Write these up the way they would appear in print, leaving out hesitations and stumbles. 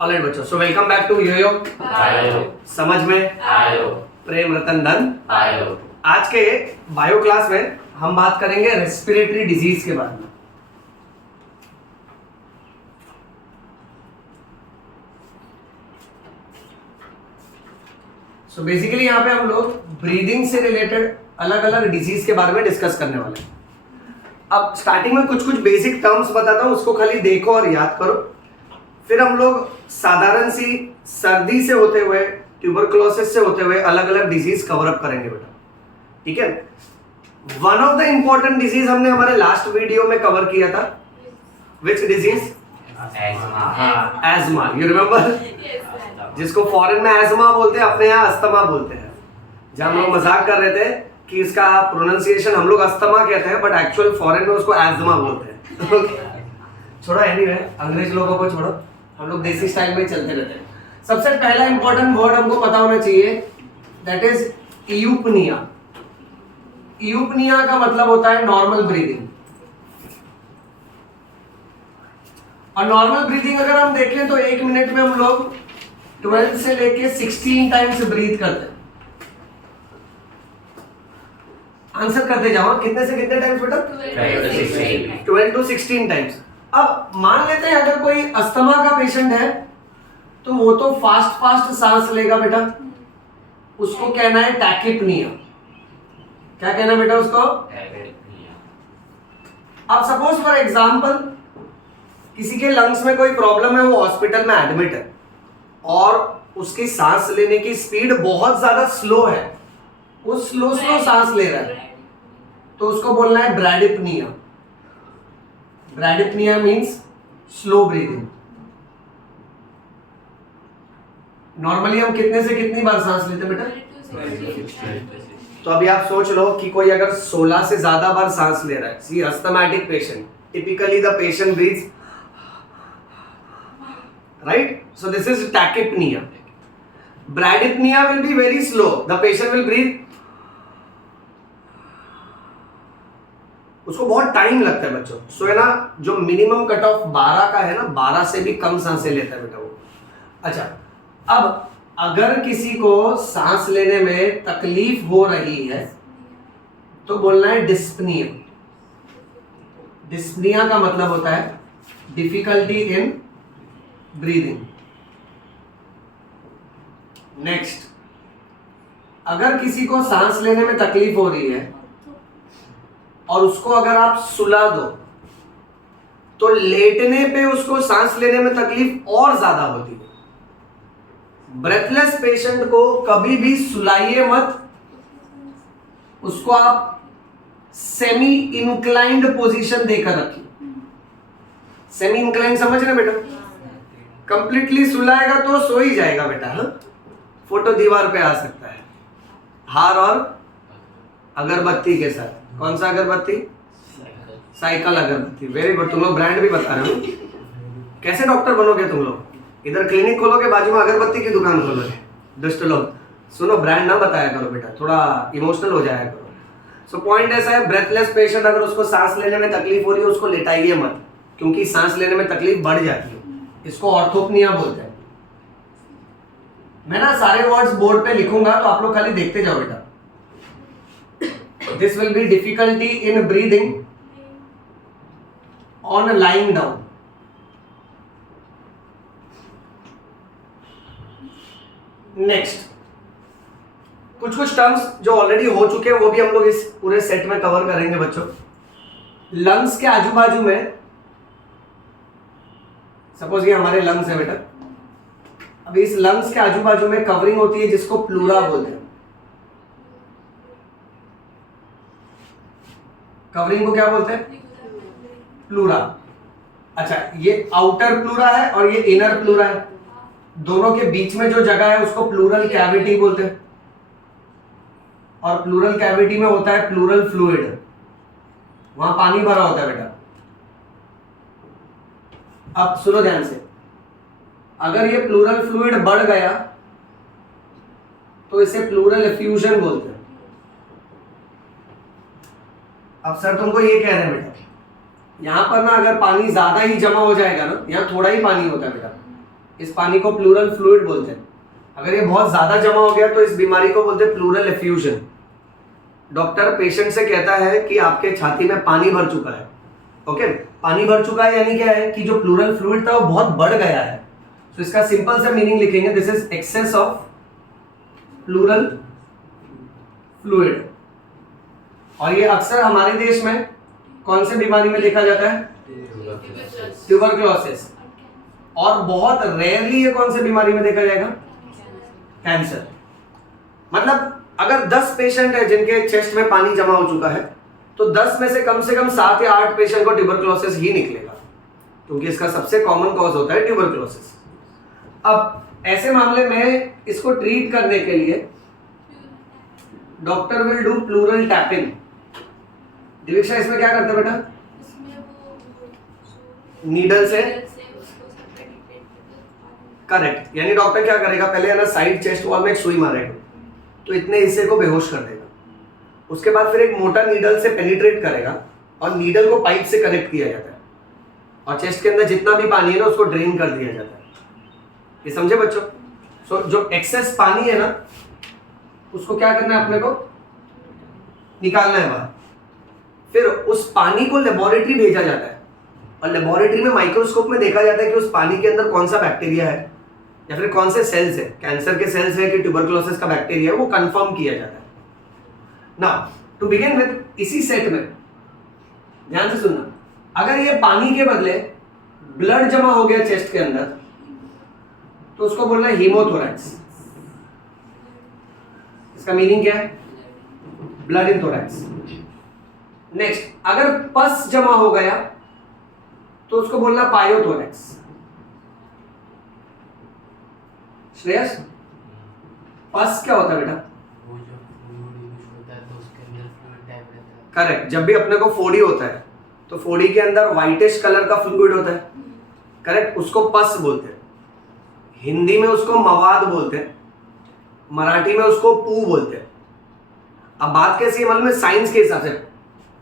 Alright बच्चों, so welcome back to YoYo. समझ में आयो। प्रेम रतन धन आयो। आज के बायो क्लास में हम बात करेंगे रेस्पिरेटरी डिजीज के बारे में। सो बेसिकली यहाँ पे हम लोग ब्रीदिंग से रिलेटेड अलग अलग डिजीज के बारे में डिस्कस करने वाले हैं। अब स्टार्टिंग में कुछ कुछ बेसिक टर्म्स बताता हूँ, उसको खाली देखो और याद करो। फिर हम लोग साधारण सी सर्दी से होते हुए ट्यूबरकुलोसिस से होते हुए अलग अलग डिजीज कवर अप करेंगे बेटा, ठीक है। One of the important disease हमने हमारे लास्ट वीडियो में कवर किया था। Which disease? ESMA. You remember? जिसको फॉरेन में एस्मा बोलते हैं, अपने यहाँ अस्थमा बोलते हैं। जब हम लोग मजाक कर रहे थे कि इसका प्रोनाउंसिएशन हम लोग अस्थमा कहते हैं, बट एक्चुअल फॉरेन में उसको एस्मा बोलते हैं। छोड़ो, एनीवे अंग्रेज लोगों को छोड़ो, हम लोग देसी स्टाइल में चलते रहते हैं। सबसे पहला इंपॉर्टेंट वर्ड हमको पता होना चाहिए, दैट इज इयूपनिया। इयूपनिया का मतलब होता है नॉर्मल ब्रीदिंग। और नॉर्मल ब्रीदिंग अगर हम देखें तो एक मिनट में हम लोग 12 से लेके 16 टाइम्स ब्रीथ करते हैं। आंसर करते जाओ, कितने से कितने टाइम्स बेटा? 12 to 16 टाइम्स। अब मान लेते हैं अगर कोई अस्थमा का पेशेंट है तो वो तो फास्ट फास्ट सांस लेगा बेटा, उसको कहना है टैकिपनिया। क्या कहना है बेटा उसको? अब सपोज फॉर एग्जांपल किसी के लंग्स में कोई प्रॉब्लम है, वो हॉस्पिटल में एडमिट है और उसकी सांस लेने की स्पीड बहुत ज्यादा स्लो है, वो स्लो सांस ले रहा है, तो उसको बोलना है ब्रैडिपनिया। ब्रैडिपनिया मींस स्लो ब्रीदिंग। नॉर्मली हम कितने से कितनी बार सांस लेते हैं बेटा? तो अभी आप सोच लो कि कोई अगर 16 से ज्यादा बार सांस ले रहा है, see asthmatic patient, typically the patient breathes right, so this is tachypnea. Bradypnea will be very slow, the patient will breathe, उसको बहुत टाइम लगता है बच्चों। सो है ना, जो मिनिमम कट ऑफ 12 का है ना, 12 से भी कम सांसें लेता है बेटा वो। अच्छा, अब अगर किसी को सांस लेने में तकलीफ हो रही है तो बोलना है डिस्पनिया। डिस्पनिया का मतलब होता है डिफिकल्टी इन ब्रीदिंग। नेक्स्ट, अगर किसी को सांस लेने में तकलीफ हो रही है और उसको अगर आप सुला दो तो लेटने पे उसको सांस लेने में तकलीफ और ज्यादा होती है। ब्रेथलेस पेशेंट को कभी भी सुलाइए मत, उसको आप सेमी इंक्लाइंड पोजीशन देकर रखिए। सेमी इंक्लाइंड समझ रहे बेटा? कंप्लीटली सुलाएगा तो सो ही जाएगा बेटा। हाँ, फोटो दीवार पे आ सकता है हार और अगरबत्ती के साथ। कौन सा अगरबत्ती? साइकिल अगरबत्ती। वेरी गुड, तुम लोग ब्रांड भी बता रहे हो। कैसे डॉक्टर बनोगे तुम लोग? इधर क्लिनिक खोलोगे, बाजू में अगरबत्ती की दुकान खोलोगे। दुष्ट लोग, सुनो, ब्रांड ना बताया करो बेटा, थोड़ा इमोशनल हो जाया करो। सो पॉइंट ऐसा है, ब्रेथलेस पेशेंट अगर उसको सांस लेने में तकलीफ हो रही है, उसको लेटाइए मत, क्योंकि सांस लेने में तकलीफ बढ़ जाती है। इसको ऑर्थोपनिया बोलते हैं। मैं ना सारे वर्ड्स बोर्ड पे लिखूंगा तो आप लोग खाली देखते जाओ बेटा। This will be difficulty in breathing on lying down. Next, कुछ कुछ टर्म्स जो ऑलरेडी हो चुके हैं वो भी हम लोग इस पूरे सेट में कवर करेंगे बच्चों। लंग्स के आजू बाजू में, सपोज ये हमारे लंग्स है बेटा, अब इस लंग्स के आजू बाजू में कवरिंग होती है जिसको प्लूरा बोलते हैं। कवरिंग को क्या बोलते हैं? प्लूरा। अच्छा, ये आउटर प्लूरा है और ये इनर प्लूरा है, दोनों के बीच में जो जगह है उसको प्लूरल कैविटी बोलते हैं। और प्लूरल कैविटी में होता है प्लूरल फ्लूइड, वहां पानी भरा होता है बेटा। अब सुनो ध्यान से, अगर ये प्लूरल फ्लूइड बढ़ गया तो इसे प्लूरल एफ्यूजन बोलते हैं। अब सर तुमको ये कह रहे हैं बेटा, यहाँ पर ना अगर पानी ज्यादा ही जमा हो जाएगा ना, यहाँ थोड़ा ही पानी होता है बेटा, इस पानी को प्लूरल फ्लूइड बोलते हैं। अगर ये बहुत ज्यादा जमा हो गया तो इस बीमारी को बोलते हैं प्लूरल एफ्यूजन। डॉक्टर पेशेंट से कहता है कि आपके छाती में पानी भर चुका है। ओके, पानी भर चुका है यानी क्या है कि जो प्लूरल फ्लूइड था वो बहुत बढ़ गया है। तो इसका सिंपल सा मीनिंग लिखेंगे, this is excess of pleural fluid. और ये अक्सर हमारे देश में कौन से बीमारी में देखा जाता है? ट्यूबरक्लोसिस। और बहुत रेयरली ये कौन सी बीमारी में देखा जाएगा? कैंसर। मतलब अगर 10 पेशेंट है जिनके चेस्ट में पानी जमा हो चुका है तो 10 में से कम 7 या 8 पेशेंट को ट्यूबरक्लोसिस ही निकलेगा, क्योंकि इसका सबसे कॉमन कॉज होता है ट्यूबरक्लोसिस। अब ऐसे मामले में इसको ट्रीट करने के लिए doctor will do pleural tapping. Diksha इसमें क्या करते हैं बेटा? नीडल से करेक्ट, यानी डॉक्टर क्या करेगा, पहले है ना साइड चेस्ट वॉल में एक सुई मारेगा तो इतने हिस्से को बेहोश कर देगा। उसके बाद फिर एक मोटा नीडल से पेनिट्रेट करेगा और नीडल को पाइप से कनेक्ट किया जाता है और चेस्ट के अंदर जितना भी पानी है ना उसको ड्रेन कर दिया जाता है। ये समझे बच्चों? सो जो एक्सेस पानी है ना उसको क्या करना है, अपने को निकालना है बाहर। फिर उस पानी को लेबोरेटरी भेजा जाता है और लेबोरेटरी में माइक्रोस्कोप में देखा जाता है कि उस पानी के अंदर कौन सा बैक्टीरिया है या फिर कौन से सेल्स है, कैंसर के सेल्स है कि ट्यूबरक्लोसिस का बैक्टीरिया है, वो कंफर्म किया जाता है। ना टू बिगिन विद, इसी सेट में ध्यान से सुनना, अगर ये पानी के बदले ब्लड जमा हो गया चेस्ट के अंदर तो उसको बोलना है हीमोथोरैक्स। इसका मीनिंग क्या है? Blood in thorax. नेक्स्ट, अगर पस जमा हो गया तो उसको बोलना पायोथोरैक्स। श्रेयस, पस क्या होता है बेटा? वो जो फ्लूइड यूज होता है तो उसके अंदर फ्लूइड टाइप रहता है। करेक्ट, जब भी अपने को फोड़ी होता है तो फोड़ी के अंदर व्हाइटिश कलर का फ्लूइड होता है, करेक्ट, उसको पस बोलते हैं। हिंदी में उसको मवाद बोलते हैं, मराठी में उसको पू बोलते हैं। अब बात कैसी है मालूम है? साइंस के हिसाब से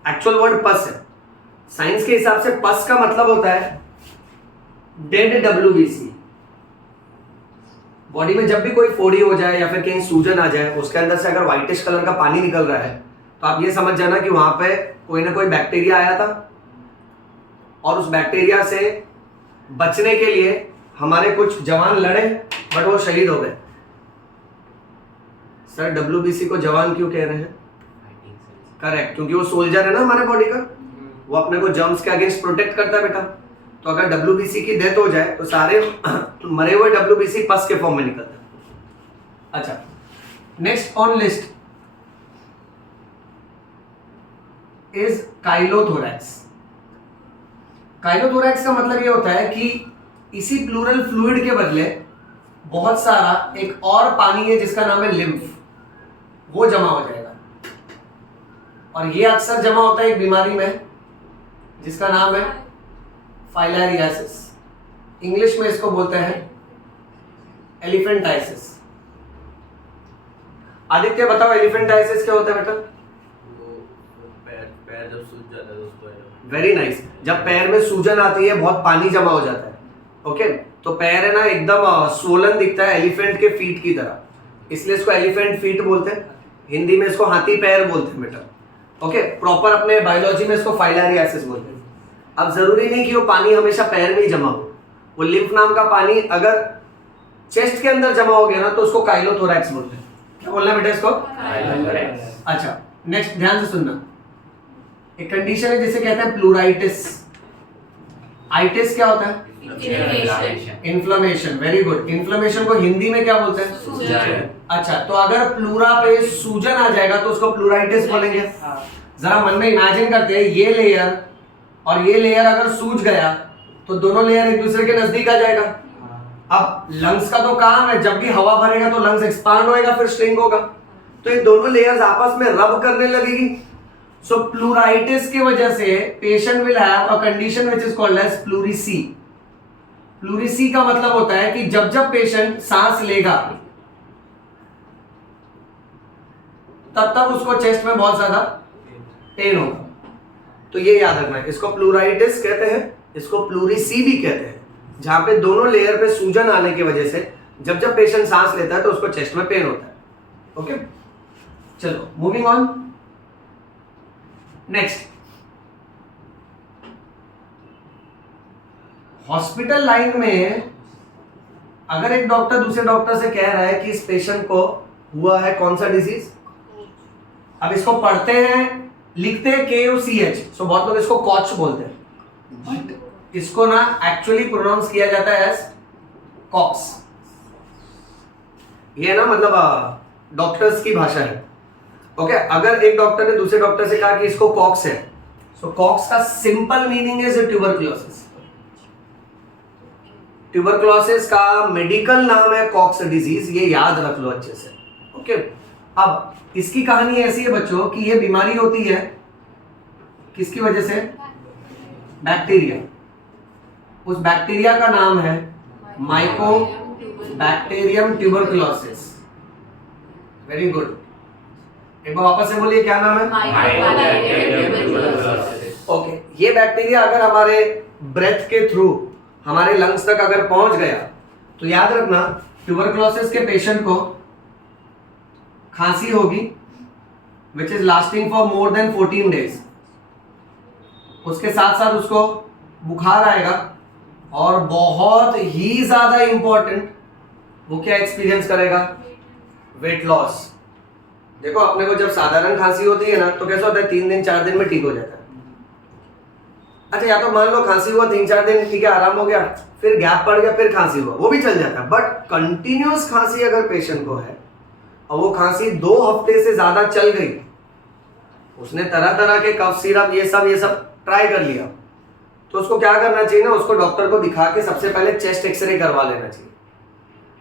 एक्चुअल वर्ड पस है, साइंस के हिसाब से पस का मतलब होता है डेड डब्ल्यूबीसी। बॉडी में जब भी कोई फोड़ी हो जाए या फिर कहीं सूजन आ जाए, उसके अंदर से अगर व्हाइटिश कलर का पानी निकल रहा है तो आप ये समझ जाना कि वहां पे कोई ना कोई बैक्टीरिया आया था और उस बैक्टीरिया से बचने के लिए हमारे कुछ जवान लड़े बट वो शहीद हो गए। सर डब्ल्यूबीसी को जवान क्यों कह रहे हैं? करेक्ट, क्योंकि वो सोल्जर है ना हमारे बॉडी का, वो अपने को जर्म्स के अगेंस्ट प्रोटेक्ट करता है बेटा। तो अगर डब्ल्यूबीसी की डेथ हो जाए तो सारे मरे हुए डब्ल्यूबीसी पस के फॉर्म में निकलते हैं। अच्छा, नेक्स्ट ऑन लिस्ट इज काइलोथोरैक्स। काइलोथोरैक्स का मतलब ये होता है कि इसी प्लूरल फ्लूइड के बदले बहुत सारा एक और पानी है जिसका नाम है लिम्फ, वो जमा हो जाएगा। और ये अक्सर जमा होता है एक बीमारी में जिसका नाम है फाइलेरियासिस। इंग्लिश में इसको बोलते हैं एलिफेंटाइसिस। आदित्य बताओ एलिफेंटाइसिस क्या होता है बेटा? पैर जब सूज जाता है तो उसको। वेरी नाइस, जब पैर में सूजन आती है, बहुत पानी जमा हो जाता है, ओके, तो पैर है ना एकदम स्वोलन दिखता है एलिफेंट के फीट की तरह, इसलिए इसको एलिफेंट फीट बोलते हैं। हिंदी में इसको हाथी पैर बोलते हैं बेटा, ओके। प्रॉपर अपने बायोलॉजी में इसको फाइलेरियासिस बोलते हैं। अब जरूरी नहीं कि वो पानी हमेशा पैर में ही जमा हो, वो लिम्फ नाम का पानी अगर चेस्ट के अंदर जमा हो गया ना तो उसको काइलोथोरैक्स बोलते हैं। क्या बोलना बेटा इसको? काइलोथोरैक्स। अच्छा, नेक्स्ट ध्यान से सुनना, एक कंडीशन है जिसे कहते हैं प्लूराइटिस। आइटिस क्या होता है? इन्फ्लेमेशन। वेरी गुड, इन्फ्लेमेशन को हिंदी में क्या बोलते हैं? सूजन। अच्छा, तो अगर प्लूरा पे सूजन आ जाएगा तो उसको प्लूराइटिस बोलेंगे। जरा मन में इमेजिन करते हैं, ये लेयर और ये लेयर अगर सूज गया तो दोनों लेयर एक दूसरे के नजदीक आ जाएगा। अब लंग्स का तो काम है, जब भी हवा भरेगा तो लंग्स एक्सपांड होएगा फिर श्रिंक होगा, तो ये दोनों लेयर्स आपस में रब करने लगेगी। सो प्लूराइटिस की वजह से patient will have a condition which is called as pleurisy. Pleurisy का मतलब होता है कि जब जब पेशेंट सांस लेगा तब तब उसको चेस्ट में बहुत ज्यादा पेन होगा। तो ये याद रखना है, इसको प्लूराइटिस कहते हैं, इसको प्लूरिसी भी कहते हैं। जहां पे दोनों लेयर पे सूजन आने की वजह से जब जब पेशेंट सांस लेता है तो उसको चेस्ट में पेन होता है। ओके, चलो moving on. Next, hospital line में अगर एक डॉक्टर दूसरे डॉक्टर से कह रहा है कि इस पेशेंट को हुआ है कौन सा डिजीज, अब इसको पढ़ते हैं लिखते हैं KOCH, सो बहुत लोग इसको कॉच बोलते हैं, बट इसको ना एक्चुअली प्रोनाउंस किया जाता है एज कॉक्स। ये ना मतलब डॉक्टर्स की भाषा है। ओके, अगर एक डॉक्टर ने दूसरे डॉक्टर से कहा कि इसको कॉक्स है, सो कॉक्स का simple meaning is tuberculosis. Tuberculosis का मेडिकल नाम है कॉक्स डिजीज, ये याद रख लो अच्छे से। ओके, अब इसकी कहानी ऐसी है बच्चों कि ये बीमारी होती है किसकी वजह से? बैक्टीरिया। उस बैक्टीरिया का नाम है माइकोबैक्टीरियम ट्यूबरक्लोसिस। वेरी गुड, एक बार वापस से बोलिए, क्या नाम है? ओके, ये बैक्टीरिया अगर हमारे ब्रेथ के थ्रू हमारे लंग्स तक अगर पहुंच गया तो याद रखना ट्यूबरक्लोसिस के पेशेंट को खांसी होगी which is lasting for more than 14 days. उसके साथ साथ उसको बुखार आएगा और बहुत ही ज्यादा इंपॉर्टेंट वो क्या एक्सपीरियंस करेगा? Weight loss. देखो अपने को जब साधारण खांसी होती है ना तो कैसा होता है, 3 दिन 4 दिन में ठीक हो जाता है। अच्छा, या तो मान लो खांसी हुआ 3-4 दिन, ठीक है, आराम हो गया, फिर गैप पड़ गया, फिर खांसी हुआ, वो भी चल जाता है। बट कंटिन्यूअस खांसी अगर पेशेंट को है और वो खांसी 2 हफ्ते से ज्यादा चल गई, उसने तरह तरह के कफ सिरप ये सब ट्राई कर लिया, तो उसको क्या करना चाहिए ना, उसको डॉक्टर को दिखा के सबसे पहले चेस्ट एक्सरे करवा लेना चाहिए।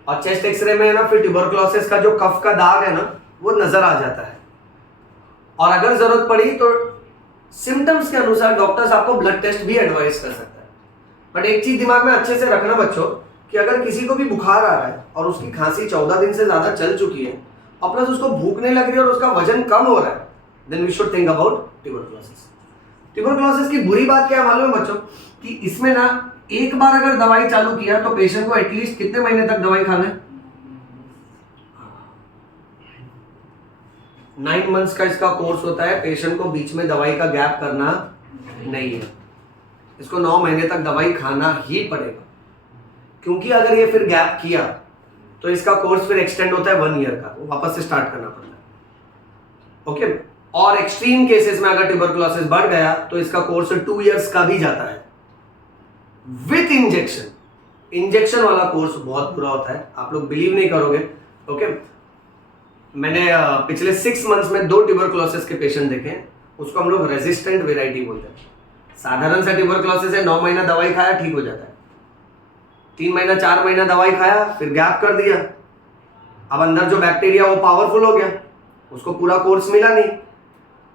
और चेस्ट एक्सरे में ना फिर ट्यूबरक्लोसिस का जो कफ का दाग है ना वो नजर आ जाता है। और अगर जरूरत पड़ी तो सिम्टम्स के अनुसार डॉक्टर्स आपको ब्लड टेस्ट भी एडवाइस कर सकता है। बट एक चीज दिमाग में अच्छे से रखना बच्चों कि अगर किसी को भी बुखार आ रहा है और उसकी खांसी 14 दिन से ज्यादा चल चुकी है और प्लस उसको भूख नहीं लग रही है और उसका वजन कम हो रहा है, then we should think about tuberculosis. Tuberculosis की बुरी बात क्या मालूम है बच्चों कि इसमें ना एक बार अगर दवाई चालू किया तो पेशेंट को एटलीस्ट कितने महीने तक दवाई खाना है? 9 मंथ्स का इसका कोर्स होता है। पेशेंट को बीच में दवाई का गैप करना नहीं है, इसको 9 महीने तक दवाई खाना ही पड़ेगा। क्योंकि अगर ये फिर गैप किया तो इसका कोर्स फिर एक्सटेंड होता है 1 ईयर का, वो वापस से स्टार्ट करना पड़ता है। ओके, और एक्सट्रीम केसेस में अगर ट्यूबरक्लोसिस बढ़ गया तो इसका कोर्स 2 इयर्स का भी जाता है विथ इंजेक्शन। इंजेक्शन वाला कोर्स बहुत बुरा होता है, आप लोग बिलीव नहीं करोगे। ओके, मैंने पिछले 6 मंथ्स में 2 ट्यूबरक्लोसिस के पेशेंट देखे हैं, उसको हम लोग रेजिस्टेंट वेराइटी बोलते हैं। साधारण सा ट्यूबरक्लोसिस है, 9 महीना दवाई खाया ठीक हो जाता है, 3 महीना 4 महीना दवाई खाया फिर गैप कर दिया, अब अंदर जो बैक्टीरिया वो पावरफुल हो गया, उसको पूरा कोर्स मिला नहीं,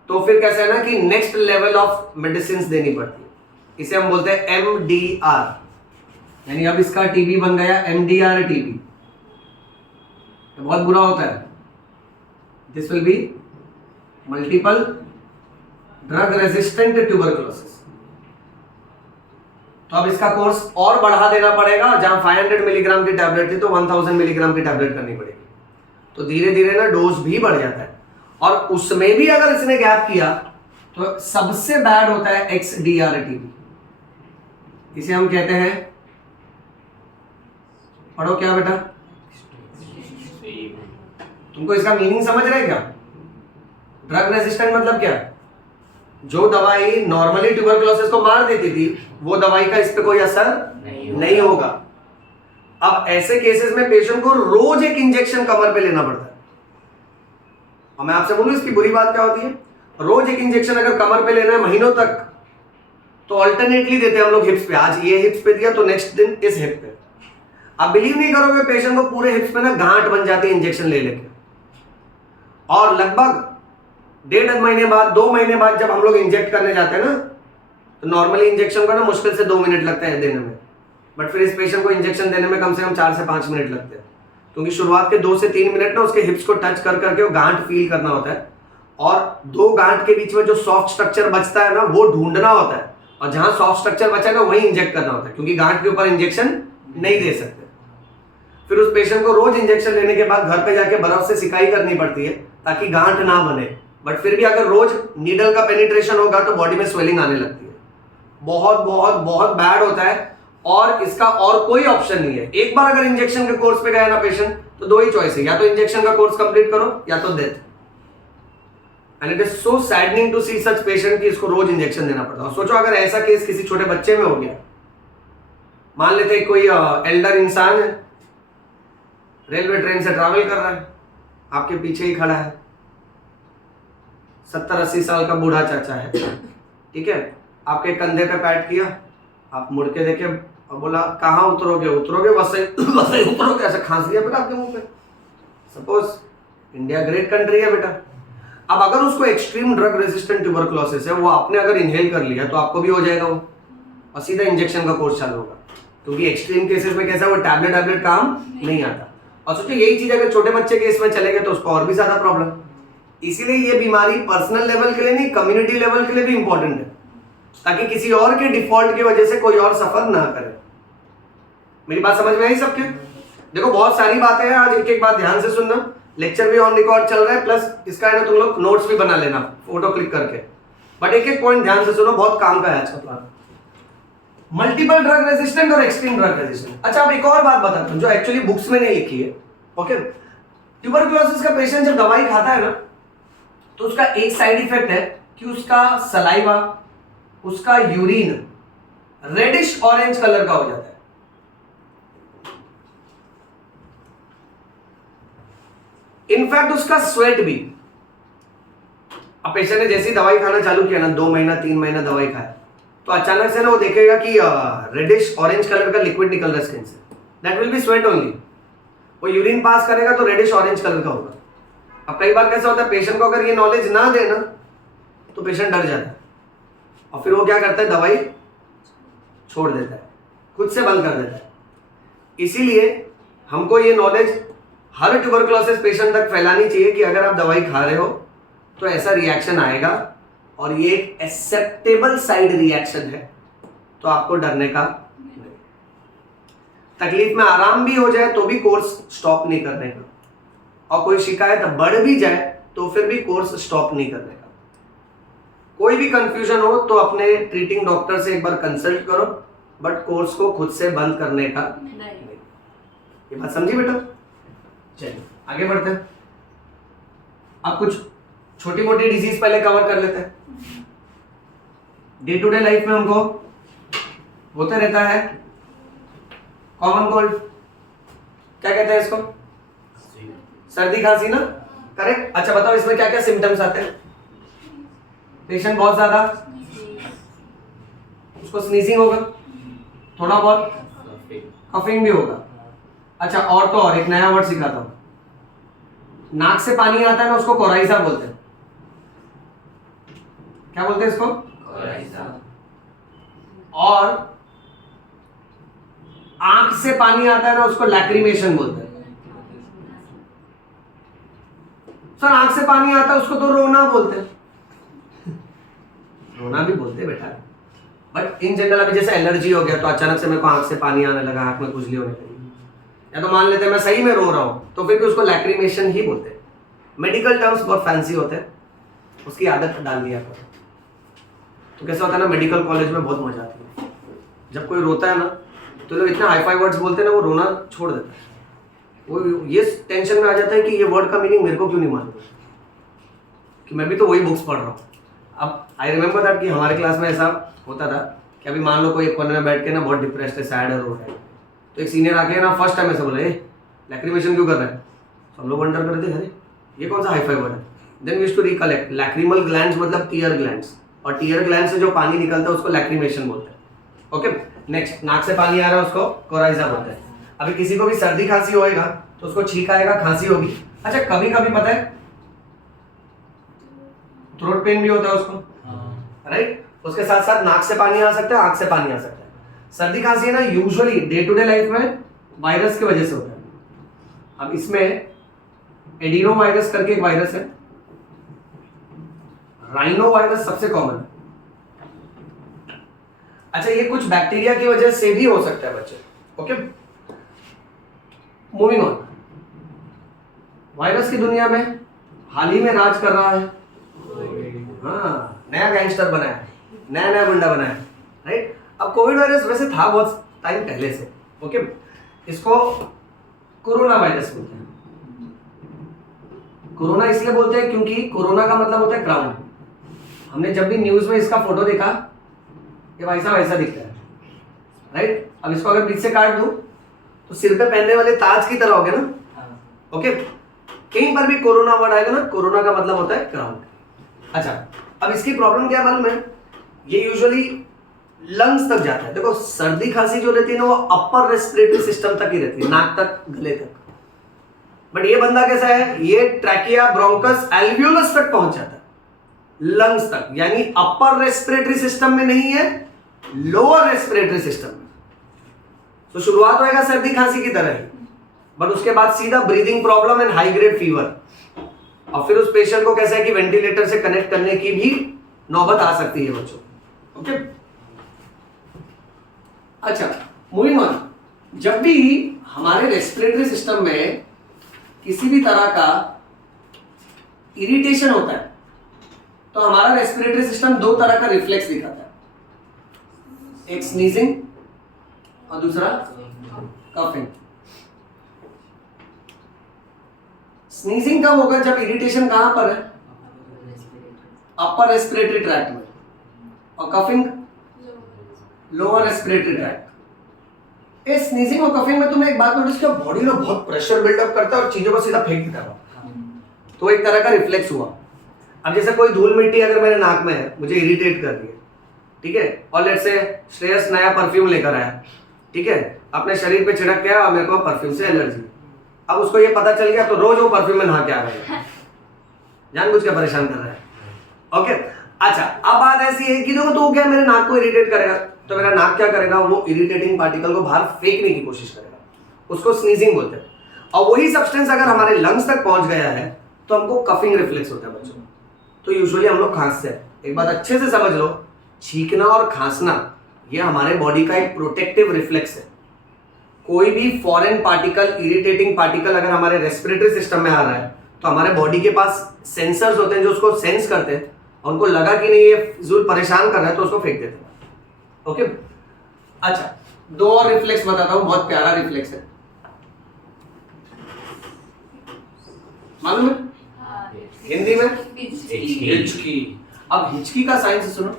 तो फिर कैसा है ना कि नेक्स्ट लेवल ऑफ मेडिसिन देनी पड़ती है। इसे हम बोलते हैं MDR, यानी अब इसका टीबी बन गया MDR टीबी, तो बहुत बुरा होता है। This will be multiple drug resistant tuberculosis. तो अब इसका कोर्स और बढ़ा देना पड़ेगा, जहां 500 मिलीग्राम की टैबलेट थी तो 1000 मिलीग्राम की टैबलेट करनी पड़ेगी। तो धीरे धीरे ना डोज भी बढ़ जाता है, और उसमें भी अगर इसने गैप किया तो सबसे बैड होता है XDR टीबी। इसे हम कहते हैं, पढ़ो क्या बेटा, तुमको इसका मीनिंग समझ रहे क्या? ड्रग रेजिस्टेंट मतलब क्या? जो दवाई नॉर्मली ट्यूबरक्लोसिस को मार देती थी वो दवाई का इस पे कोई असर नहीं होगा। अब ऐसे केसेस में पेशेंट को रोज एक इंजेक्शन कमर पे लेना पड़ता है। और मैं आपसे बोलूं इसकी बुरी बात क्या होती है, रोज एक इंजेक्शन अगर कमर पे लेना है महीनों तक, तो अल्टरनेटली देते हैं हम लोग हिप्स पे, आज ये हिप्स पे दिया तो नेक्स्ट दिन इस हिप पे। आप बिलीव नहीं करोगे पेशेंट को पूरे हिप्स पे ना गांठ बन जाती है इंजेक्शन ले लेके, और लगभग 1.5 महीने बाद 2 महीने बाद जब हम लोग इंजेक्ट करने जाते हैं ना, तो नॉर्मली इंजेक्शन को ना मुश्किल से 2 मिनट लगते हैं देने में, बट फिर इस पेशेंट को इंजेक्शन देने में कम से कम 4 से 5 मिनट लगते हैं, क्योंकि शुरुआत के 2 से 3 मिनट ना उसके हिप्स को टच कर करके वो गांठ फील करना होता है, और 2 गांठ के बीच में जो सॉफ्ट स्ट्रक्चर बचता है ना वो ढूंढना होता है, और जहां सॉफ्ट स्ट्रक्चर बचा ना वहीं इंजेक्ट करना होता है, क्योंकि गांठ के ऊपर इंजेक्शन नहीं दे सकते। फिर उस पेशेंट को रोज इंजेक्शन लेने के बाद घर पे जाके बर्फ से सिकाई करनी पड़ती है ताकि गांठ ना बने। बट फिर भी अगर रोज नीडल का पेनिट्रेशन होगा तो बॉडी में स्वेलिंग आने लगती है। बहुत बहुत बहुत बैड होता है और इसका और कोई ऑप्शन नहीं है। एक बार अगर इंजेक्शन के कोर्स पे गया ना पेशेंट तो दो ही चॉइस है, या तो इंजेक्शन का कोर्स कंप्लीट करो या तो death. And it is so saddening to see such patient कि इसको रोज इंजेक्शन देना पड़ता है। सोचो अगर ऐसा केस किसी छोटे बच्चे में हो गया, मान लेते हैं कोई एल्डर इंसान है, रेलवे ट्रेन से ट्रैवल कर रहा है, आपके पीछे ही खड़ा है, 70-80 साल का बूढ़ा चाचा है, ठीक है, आपके कंधे पे पैट किया, आप मुड़ के देखे और बोला कहाँ उतरोगे, उतरोगे वैसे वैसे उतरोगे, ऐसा खांस दिया बेटा आपके मुंह पे। सपोज इंडिया ग्रेट कंट्री है बेटा। अब अगर उसको एक्सट्रीम ड्रग रेजिस्टेंट ट्यूबरकुलोसिस है, वो आपने अगर इनहेल कर लिया तो आपको भी हो जाएगा वो, और सीधा इंजेक्शन का कोर्स चालू होगा, क्योंकि एक्सट्रीम केसेस में कैसा वो टैबलेट काम नहीं आता। और सोचो यही चीज अगर छोटे बच्चे के इसमें चले गए तो उसको और भी ज्यादा प्रॉब्लम। इसीलिए ये बीमारी पर्सनल लेवल के लिए नहीं, कम्युनिटी लेवल के लिए भी इंपॉर्टेंट है, ताकि किसी और के डिफॉल्ट की वजह से कोई और सफर ना करे। मेरी बात समझ में आई सबके? देखो बहुत सारी बातें हैं, आज एक एक बात ध्यान से सुनना। लेक्चर भी ऑन रिकॉर्ड चल रहा है, प्लस इसका है ना तुम लोग नोट्स भी बना लेना फोटो क्लिक करके। बट एक एक पॉइंट ध्यान से सुनो, बहुत काम का है आज का प्लान। मल्टीपल ड्रग रेजिस्टेंट और एक्सट्रीम ड्रग रेजिस्टेंट। अच्छा अब एक और बात बताता हूं जो एक्चुअली बुक्स में नहीं लिखी है। ओके, ट्यूबरकुलोसिस का पेशेंट जब दवाई खाता है ना तो उसका एक साइड इफेक्ट है कि उसका सलाइवा, उसका यूरिन रेडिश ऑरेंज कलर का हो जाता है। इनफैक्ट उसका स्वेट भी। अब पेशेंट ने जैसी दवाई खाना चालू किया ना, 2 महीना 3 महीना दवाई खाया, तो अचानक से ना वो देखेगा कि रेडिश ऑरेंज कलर का लिक्विड निकल रहा है स्किन से। That will be sweat only. वो यूरिन पास करेगा तो रेडिश ऑरेंज कलर का होगा। अब कई बार कैसा होता है, पेशेंट को अगर ये नॉलेज ना देना तो पेशेंट डर जाता है और फिर वो क्या करता है, दवाई छोड़ देता है, खुद से बंद कर देता है। इसीलिए हमको ये नॉलेज हर ट्यूबरकुलोसिस पेशेंट तक फैलानी चाहिए कि अगर आप दवाई खा रहे हो तो ऐसा रिएक्शन आएगा और ये एक एक्सेप्टेबल साइड रिएक्शन है, तो आपको डरने का नहीं। तकलीफ में आराम भी हो जाए तो भी कोर्स स्टॉप नहीं करने का, और कोई शिकायत बढ़ भी जाए तो फिर भी कोर्स स्टॉप नहीं करने का। कोई भी कंफ्यूजन हो तो अपने ट्रीटिंग डॉक्टर से एक बार कंसल्ट करो, बट कोर्स को खुद से बंद करने का नहीं। ये बात समझी बेटा? चलिए आगे बढ़ते हैं। अब कुछ छोटी मोटी डिजीज पहले कवर कर लेते हैं। डे टू डे लाइफ में हमको होता रहता है कॉमन कोल्ड, क्या कहते हैं इसको, सर्दी खांसी ना, करेक्ट। अच्छा बताओ इसमें क्या क्या सिम्टम्स आते हैं? पेशेंट बहुत ज्यादा, उसको स्नीजिंग होगा, थोड़ा बहुत कफिंग भी होगा। अच्छा और तो और एक नया वर्ड सिखाता हूं, नाक से पानी आता है ना, उसको कोराइजा बोलते हैं। क्या बोलते हैं इसको? कोराइजा। और आंख से पानी आता है ना, उसको लैक्रिमेशन बोलते हैं। सर आंख से पानी आता है उसको तो रोना बोलते हैं। रोना भी बोलते हैं बेटा, बट इन जनरल अभी जैसे एलर्जी हो गया तो अचानक से मेरे को आंख से पानी आने लगा, आंख में खुजली होने लगी, या तो मान लेते हैं मैं सही में रो रहा हूं तो फिर भी उसको लैक्रिमेशन ही बोलते हैं। मेडिकल टर्म्स बहुत फैंसी होते हैं, उसकी आदत डाल दिया करो। तो कैसा होता है ना, मेडिकल कॉलेज में बहुत मजा आती है, जब कोई रोता है ना तो लोग इतना हाई फाई वर्ड्स बोलते हैं ना, वो रोना छोड़ देता है। वो ये टेंशन में आ जाता है कि ये वर्ड का मीनिंग मेरे को क्यों नहीं मालूम, कि मैं भी तो वही बुक्स पढ़ रहा हूँ। अब आई रिमेंबर दैट कि हमारे क्लास में ऐसा होता था कि अभी मान लो कोई एक कोने में बैठ के ना बहुत डिप्रेस्ड है, सैड है, रो रहा है, तो एक सीनियर आके ना फर्स्ट टाइम ऐसे बोले लैक्रिमेशन क्यों कर रहा है। तो हम लोग वंडर करते अरे ये कौन सा हाई फाई वर्ड है। Then we used to recollect, lacrimal glands मतलब टीयर ग्लैंड्स, और टीयर ग्लैंड से जो पानी निकलता है उसको लैक्रिमेशन बोलते हैं। ओके नेक्स्ट, नाक से पानी आ रहा है उसको कोराइजा बोलते हैं। अभी किसी को भी सर्दी खांसी होएगा तो उसको छींक आएगा, खांसी होगी। अच्छा कभी कभी पता है थ्रोट पेन भी होता है उसको, राइट। उसके साथ साथ नाक से पानी आ सकता है, आंख से पानी आ सकता है। सर्दी खांसी है ना usually day to day life में वायरस की वजह से होता है। अब इसमें एडिनो वायरस करके एक वायरस है, राइनो वायरस सबसे कॉमन है। अच्छा, ये कुछ बैक्टीरिया की वजह से भी हो सकता है बच्चे। Okay, moving on. वायरस की दुनिया में हाल ही में राज कर रहा है, हाँ, नया गैंगस्टर बना है, नया नया गुंडा बना है, राइट। अब कोविड वायरस वैसे था बहुत टाइम पहले से। ओके, इसको कोरोना वायरस बोलते हैं। कोरोना इसलिए बोलते हैं क्योंकि कोरोना का मतलब होता है क्राउन। हमने जब भी न्यूज में इसका फोटो देखा, ये वैसा वैसा दिखता है, राइट। अब इसको अगर बीच से काट दूं तो सिर पे पहनने वाले ताज की तरह हो गया ना। ओके, कहीं पर भी कोरोना वर्ड आएगा ना, कोरोना का मतलब होता है क्राउन। अच्छा, अब इसकी प्रॉब्लम क्या मालूम है? ये यूजुअली लंग्स तक जाता है। देखो, सर्दी खांसी जो रहती है ना, वो अपर रेस्पिरेटरी सिस्टम तक ही रहती है, नाक तक, गले तक। बट ये बंदा कैसा है, ये ट्रैकिया, ब्रोंकस, एल्वियोलस तक पहुंच जाता है, लंग्स तक। यानी अपर रेस्पिरेटरी सिस्टम में नहीं है, लोअर रेस्पिरेटरी सिस्टम में। तो शुरुआत होएगा सर्दी खांसी की तरह ही, बट उसके बाद सीधा breathing problem and high grade fever. और फिर उस पेशेंट को कैसा है कि वेंटिलेटर से कनेक्ट करने की भी नौबत आ सकती है बच्चों। ओके, अच्छा, मूविंग ऑन। जब भी हमारे रेस्पिरेटरी सिस्टम में किसी भी तरह का इरिटेशन होता है तो हमारा रेस्पिरेटरी सिस्टम दो तरह का रिफ्लेक्स दिखाता है, एक स्नीजिंग और दूसरा कफिंग। स्नीजिंग कब होगा? जब इरिटेशन कहां पर है? अपर रेस्पिरेटरी ट्रैक्ट में। और कफिंग लोअर रेस्पिरेटरी ट्रैक्ट। इस स्नीजिंग और कफिंग में तुमने एक बात नोटिस किया, बॉडी ना बहुत प्रेशर बिल्डअप करता है और चीजों को सीधा फेंक देता है, तो एक तरह का रिफ्लेक्स हुआ। अब जैसे कोई धूल मिट्टी अगर मेरे नाक में है, मुझे इरिटेट कर रही है, ठीक है, और लेट्स से श्रेयस नया परफ्यूम लेकर आया, ठीक है, अपने शरीर पे छिड़क गया और मेरे को परफ्यूम से एलर्जी। अब उसको ये पता चल गया तो रोज वो परफ्यूम में नहा के आ रहा है, जानबूझ के परेशान कर रहा है। ओके, अच्छा, अब बात ऐसी है कि देखो, तो क्या मेरे नाक को इरिटेट करेगा, तो मेरा नाक क्या करेगा, वो इरिटेटिंग पार्टिकल को बाहर फेंकने की कोशिश करेगा, उसको स्नीजिंग बोलते हैं। और वही सब्सटेंस अगर हमारे लंग्स तक पहुंच गया है तो हमको कफिंग रिफ्लेक्स होता है बच्चों। तो यूजुअली हम लोग खांसते हैं। एक बात अच्छे से समझ लो, छींकना और खांसना ये हमारे बॉडी का एक प्रोटेक्टिव रिफ्लेक्स है। कोई भी फॉरेन पार्टिकल, इरिटेटिंग पार्टिकल अगर हमारे रेस्पिरेटरी सिस्टम में आ रहा है तो हमारे बॉडी के पास सेंसर्स होते हैं जो उसको सेंस करते हैं, और उनको लगा कि नहीं ये फिजूल परेशान कर रहा है तो उसको फेंक देते हैं। ओके, अच्छा, दो और रिफ्लेक्स बताता हूं, बहुत प्यारा रिफ्लेक्स है, मालूम है? हिंदी में हिचकी। अब हिचकी का साइंस सुनो।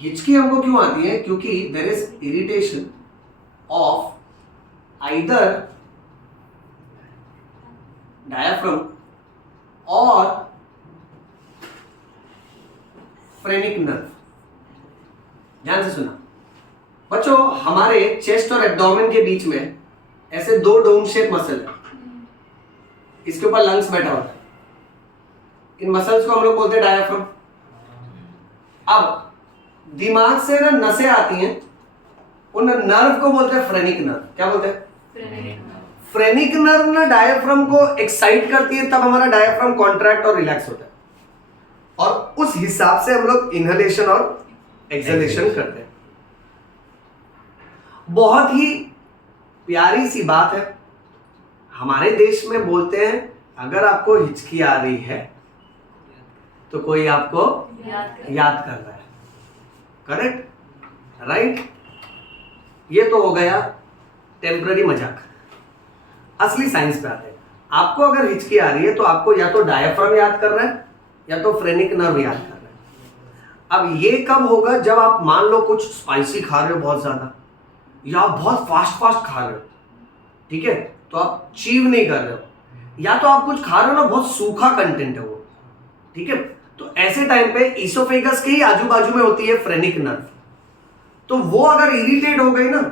हिचकी हमको क्यों आती है? क्योंकि there is irritation of either diaphragm और फ्रेनिक नर्व। ध्यान से सुना बच्चों, हमारे चेस्ट और एब्डोमेन के बीच में ऐसे दो डोम शेप मसल है, इसके ऊपर लंग्स बैठा होता है। इन मसल्स को हम लोग बोलते हैं डायफ्राम। अब दिमाग से ना नसें आती हैं, उन नर्व को बोलते हैं फ्रेनिक नर्व। क्या बोलते हैं? फ्रेनिक नर्व ना डायफ्राम को एक्साइट करती है, तब हमारा डायफ्राम कॉन्ट्रैक्ट और रिलैक्स होता है, और उस हिसाब से हम लोग इनहेलेशन और एक्सहेलेशन करते हैं। बहुत ही प्यारी सी बात है, हमारे देश में बोलते हैं अगर आपको हिचकी आ रही है तो कोई आपको याद कर रहा है। Correct, right. ये तो हो गया टेम्पररी मजाक। असली साइंस पे आते हैं। आपको अगर हिचकी आ रही है तो आपको या तो डायफ्राम याद कर रहा है या तो फ्रेनिक नर्व याद कर रहा है। अब ये कब होगा? जब आप मान लो कुछ स्पाइसी खा रहे हो बहुत ज्यादा, या आप बहुत फास्ट खा रहे हो, ठीक है, तो आप चीव नहीं कर रहे हो, या तो आप कुछ खा रहे हो ना बहुत सूखा कंटेंट है वो, ठीक है, तो ऐसे टाइम पे ईसोफेगस के ही आजू बाजू में होती है फ्रेनिक नर्व। तो वो अगर इरिटेट हो गई ना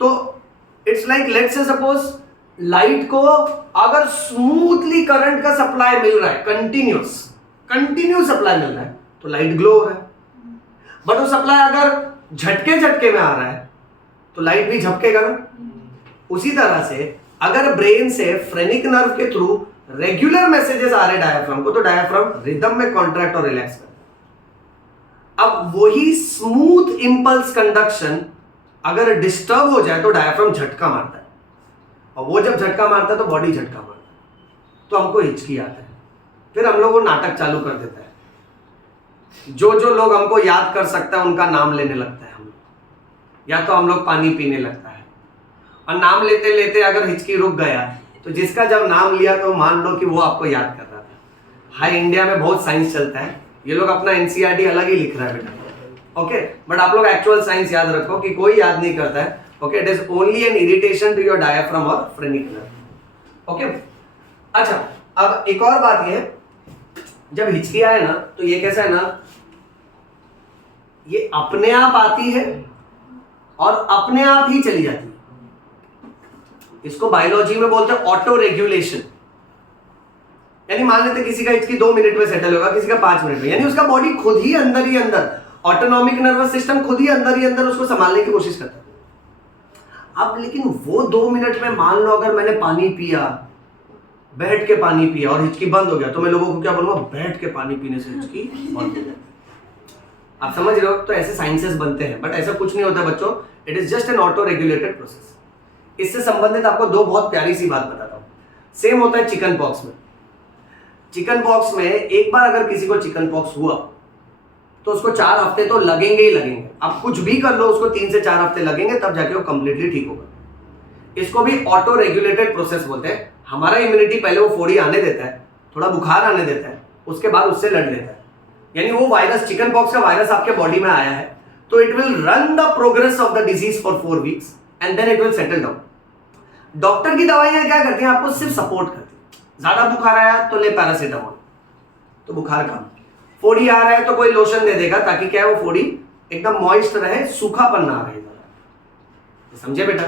तो it's like let's say suppose light को अगर स्मूथली करंट का सप्लाई मिल रहा है, कंटिन्यूस सप्लाई मिल रहा है तो लाइट ग्लो हो रहा है। बट वो सप्लाई अगर झटके में आ रहा है तो लाइट भी झपकेगा ना। उसी तरह से अगर ब्रेन से फ्रेनिक नर्व के थ्रू रेगुलर मैसेजेस आ रहे डायफ्राम को, तो डायफ्राम रिदम में कॉन्ट्रैक्ट और रिलैक्स करता है। अब वही स्मूथ इंपल्स कंडक्शन अगर डिस्टर्ब हो जाए तो डायफ्राम झटका मारता है, और वो जब झटका मारता है तो बॉडी झटका मारता है, तो हमको हिचकी आता है। फिर हम लोग वो नाटक चालू कर देता है, जो जो लोग हमको याद कर सकता है उनका नाम लेने लगता है हम लोग, या तो हम लोग पानी पीने लगता है, और नाम लेते लेते अगर हिचकी रुक गया तो जिसका जब नाम लिया तो मान लो कि वो आपको याद कर रहा था। हाई इंडिया में बहुत साइंस चलता है, ये लोग अपना एनसीईआरटी अलग ही लिख रहा है बेटा, ओके, बट आप लोग एक्चुअल साइंस याद रखो कि कोई याद नहीं करता है, okay, it is only an irritation to your diaphragm और फ्रेनिक नर्व, ओके। अच्छा, अब एक और बात ये है, जब हिचकी आए ना तो ये कैसा है ना, ये अपने आप आती है और अपने आप ही चली जाती है। इसको बायोलॉजी में बोलते हैं ऑटो रेगुलेशन, यानी मान लेते किसी का हिचकी 2 मिनट में सेटल होगा, किसी का 5 मिनट में, यानी उसका बॉडी खुद ही अंदर ऑटोनॉमिक नर्वस सिस्टम खुद ही अंदर उसको संभालने की कोशिश करता है। अब लेकिन वो 2 मिनट में मान लो अगर मैंने पानी पिया, बैठ के पानी पिया और हिचकी बंद हो गया, तो मैं लोगों को क्या बोलूंगा, बैठ के पानी पीने से हिचकी बंद हो जाती है। आप समझ रहे हो? तो ऐसे साइंसेस बनते हैं, बट ऐसा कुछ नहीं होता बच्चों, it is just an auto regulated process. इससे संबंधित आपको 2 बहुत प्यारी सी बात बताता हूं। सेम होता है चिकन पॉक्स में। चिकन पॉक्स में एक बार अगर किसी को चिकन पॉक्स हुआ तो उसको 4 हफ्ते तो लगेंगे ही लगेंगे। आप कुछ भी कर लो, उसको 3 से 4 हफ्ते लगेंगे, तब जाके वो कंप्लीटली ठीक होगा। इसको भी ऑटो रेगुलेटेड प्रोसेस बोलते हैं। हमारा इम्यूनिटी पहले वो फोड़ी आने देता है, थोड़ा बुखार आने देता है, उसके बाद उससे लड़ लेता है। यानी वो वायरस, चिकन पॉक्स का वायरस आपके बॉडी में आया है, तो it will run the progress of the disease for 4 weeks and then it will settle down. Doctor की दवाइयां क्या करती हैं, आपको सिर्फ सपोर्ट करती हैं। ज्यादा बुखार आया तो ले पैरासीटामोल, तो बुखार कम। फोड़ी आ रहा है तो कोई लोशन दे देगा, ताकि क्या है, वो फोड़ी एकदम मॉइस्ट रहे, सूखापन ना रहे। समझे बेटा?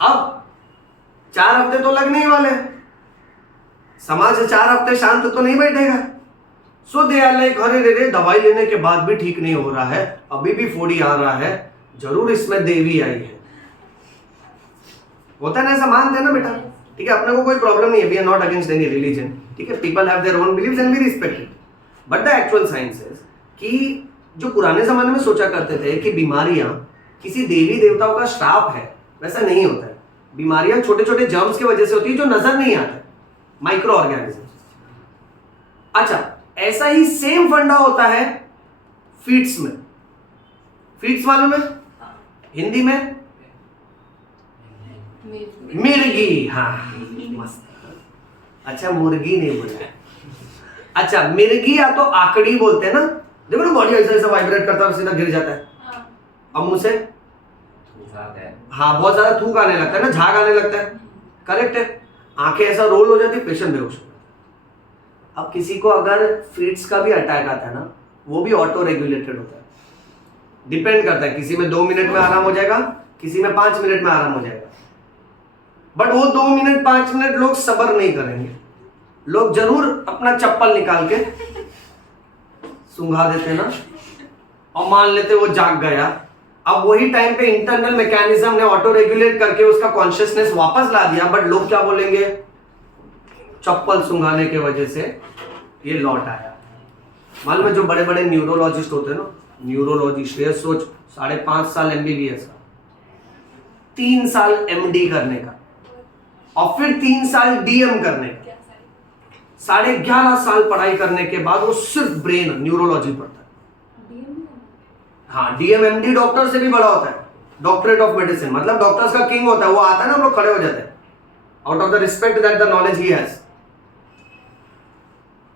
अब 4 हफ्ते तो लगने ही वाले हैं, समाज 4 हफ्ते शांत तो नहीं बैठेगा। सो दे आर लाइक, अरे रे दवाई लेने के बाद भी ठीक नहीं हो रहा है, अभी भी फोड़ी आ रहा है, जरूर इसमें देवी आई है। होता है ना, ऐसा मानते हैं ना बेटा, ठीक है, अपने को कोई प्रॉब्लम नहीं है, we are not against any religion, ठीक है, people have their own beliefs and we respect it, but the actual science is कि जो पुराने जमाने में सोचा करते थे कि बीमारियां किसी देवी देवताओं का श्राप है, वैसा नहीं होता है। बीमारियां छोटे छोटे जर्म्स की वजह से होती है जो नजर नहीं आते, माइक्रो ऑर्गेनिज्म। अच्छा, ऐसा ही सेम फंडा होता है फीट्स में। फीट्स मालूम है हिंदी में? मिर्गी। हाँ मस्त। अच्छा, मुर्गी नहीं बोला। अच्छा, मिर्गी या तो आकड़ी बोलते हैं ना, देखो ना बॉडी ऐसा ऐसा वाइब्रेट करता है, सीधा गिर जाता है। अब मुंह से हाँ बहुत ज्यादा थूक आने लगता है ना, झाग आने लगता है, करेक्ट है। आंखें ऐसा रोल हो जाती है, पेशेंट बेहोश हो जाता है। अब किसी को अगर फीट्स का भी अटैक आता है ना, वो भी ऑटो रेगुलेटेड होता है, डिपेंड करता है, किसी में 2 मिनट में आराम हो जाएगा, किसी में 5 मिनट में आराम हो जाएगा। बट वो 2 मिनट 5 मिनट लोग सब्र नहीं करेंगे, लोग जरूर अपना चप्पल निकाल के सूंघा देते ना, और मान लेते वो जाग गया। अब वही टाइम पे इंटरनल मैकेनिज्म ने ऑटो रेगुलेट करके उसका कॉन्शियसनेस वापस ला दिया, बट लोग क्या बोलेंगे, चप्पल सूंघाने के वजह से ये लौट आया। मालूम है जो बड़े बड़े न्यूरोलॉजिस्ट होते हैं ना, न्यूरोलॉजिस्ट, ये सोच 5.5 साल एमबीबीएस का, 3 साल एमडी करने का, और फिर 3 साल डीएम करने का, 11.5 साल पढ़ाई करने के बाद वो सिर्फ ब्रेन न्यूरोलॉजी पढ़ता है। हाँ, डीएम एमडी डॉक्टर से भी बड़ा होता है, डॉक्टरेट ऑफ मेडिसिन, मतलब डॉक्टर्स का किंग होता है। वो आता है ना, हम लोग खड़े हो जाते हैं out of the respect that the knowledge he has.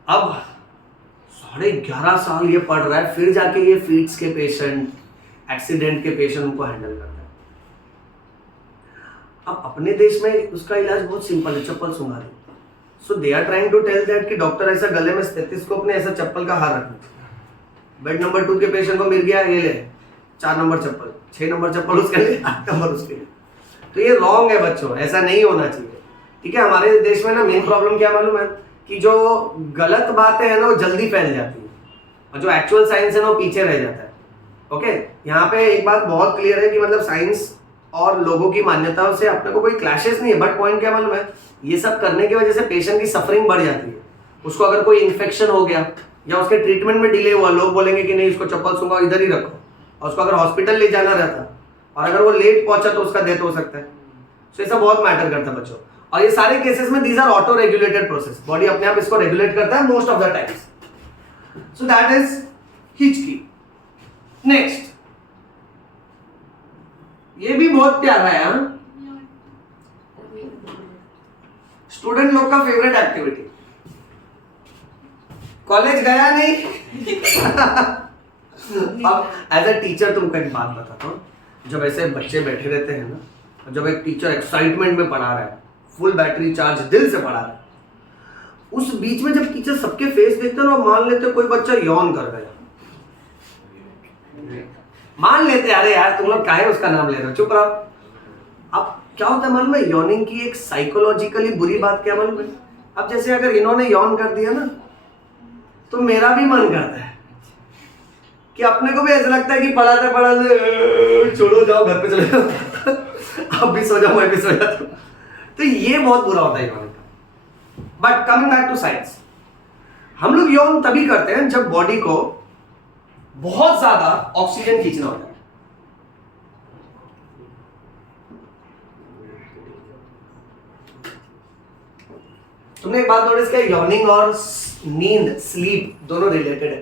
अब 11.5 साल ये पढ़ रहा है, फिर जाके ये फीट्स के पेशेंट, एक्सीडेंट के पेशेंट उनको हैंडल करता है। अब अपने देश में उसका इलाज बहुत सिंपल है, चप्पल सूंघा दो। So they are trying to tell that कि डॉक्टर ऐसा गले में स्टेथोस्कोप ने ऐसा चप्पल का हार रखना। बेड नंबर 2 के पेशेंट को मिल गया, ये ले 4 नंबर चप्पल, 6 नंबर चप्पल उसके लिए, 8 नंबर उसके लिए। तो ये रॉन्ग है बच्चों, ऐसा नहीं होना चाहिए, ठीक है। हमारे देश में ना मेन प्रॉब्लम क्या मालूम है, कि जो गलत बातें हैं ना वो जल्दी फैल जाती है, और जो एक्चुअल साइंस है ना वो पीछे रह जाता है। ओके, यहाँ पे एक बात बहुत क्लियर है कि मतलब साइंस और लोगों की मान्यताओं से अपने को कोई क्लैशेस नहीं है, बट पॉइंट क्या मालूम है, ये सब करने की वजह से पेशेंट की सफरिंग बढ़ जाती है। उसको अगर कोई इन्फेक्शन हो गया, या उसके ट्रीटमेंट में डिले हुआ, लोग बोलेंगे कि नहीं इसको चप्पल सूंघा इधर ही रखो, और उसको अगर हॉस्पिटल ले जाना रहता और अगर वो लेट पहुंचा तो उसका डेथ हो सकता है। सो ऐसा बहुत मैटर करता है बच्चों। और ये सारे केसेस में these are auto regulated process, body अपने आप इसको रेगुलेट करता है most of the times. So that is हिचकी। नेक्स्ट, ये भी बहुत प्यारा है, स्टूडेंट लोग का फेवरेट एक्टिविटी। कॉलेज गया नहीं अब एज अ टीचर तुमको एक बात बताता हूँ, जब ऐसे बच्चे बैठे रहते हैं ना, जब एक टीचर एक्साइटमेंट में पढ़ा रहा है, फुल बैटरी चार्ज दिल से पढ़ा रहा है, उस बीच में जब टीचर सबके फेस देखते हैं ना, मान लेते कोई बच्चा यौन कर गया, मान लेते अरे यार तुम लोग काहे उसका नाम ले रहे हो, चुप रहो। अब क्या होता है मालूम है, यौनिंग की एक साइकोलॉजिकली बुरी बात क्या मालूम है, अब जैसे अगर इन्होंने यौन कर दिया ना तो मेरा भी मन करता है कि अपने को भी ऐसा लगता है कि पढ़ाते पढ़ाते छोड़ो जाओ घर पे चले जाओ आप भी सो जाओ मैं भी सो जाता हूँ, तो ये बहुत बुरा होता है यौन का। But coming back to science, हम लोग यौन तभी करते हैं जब बॉडी को बहुत ज्यादा ऑक्सीजन खींचना होता है। तुमने एक बात नोटिस किया, यॉर्निंग और नींद स्लीप दोनों रिलेटेड है।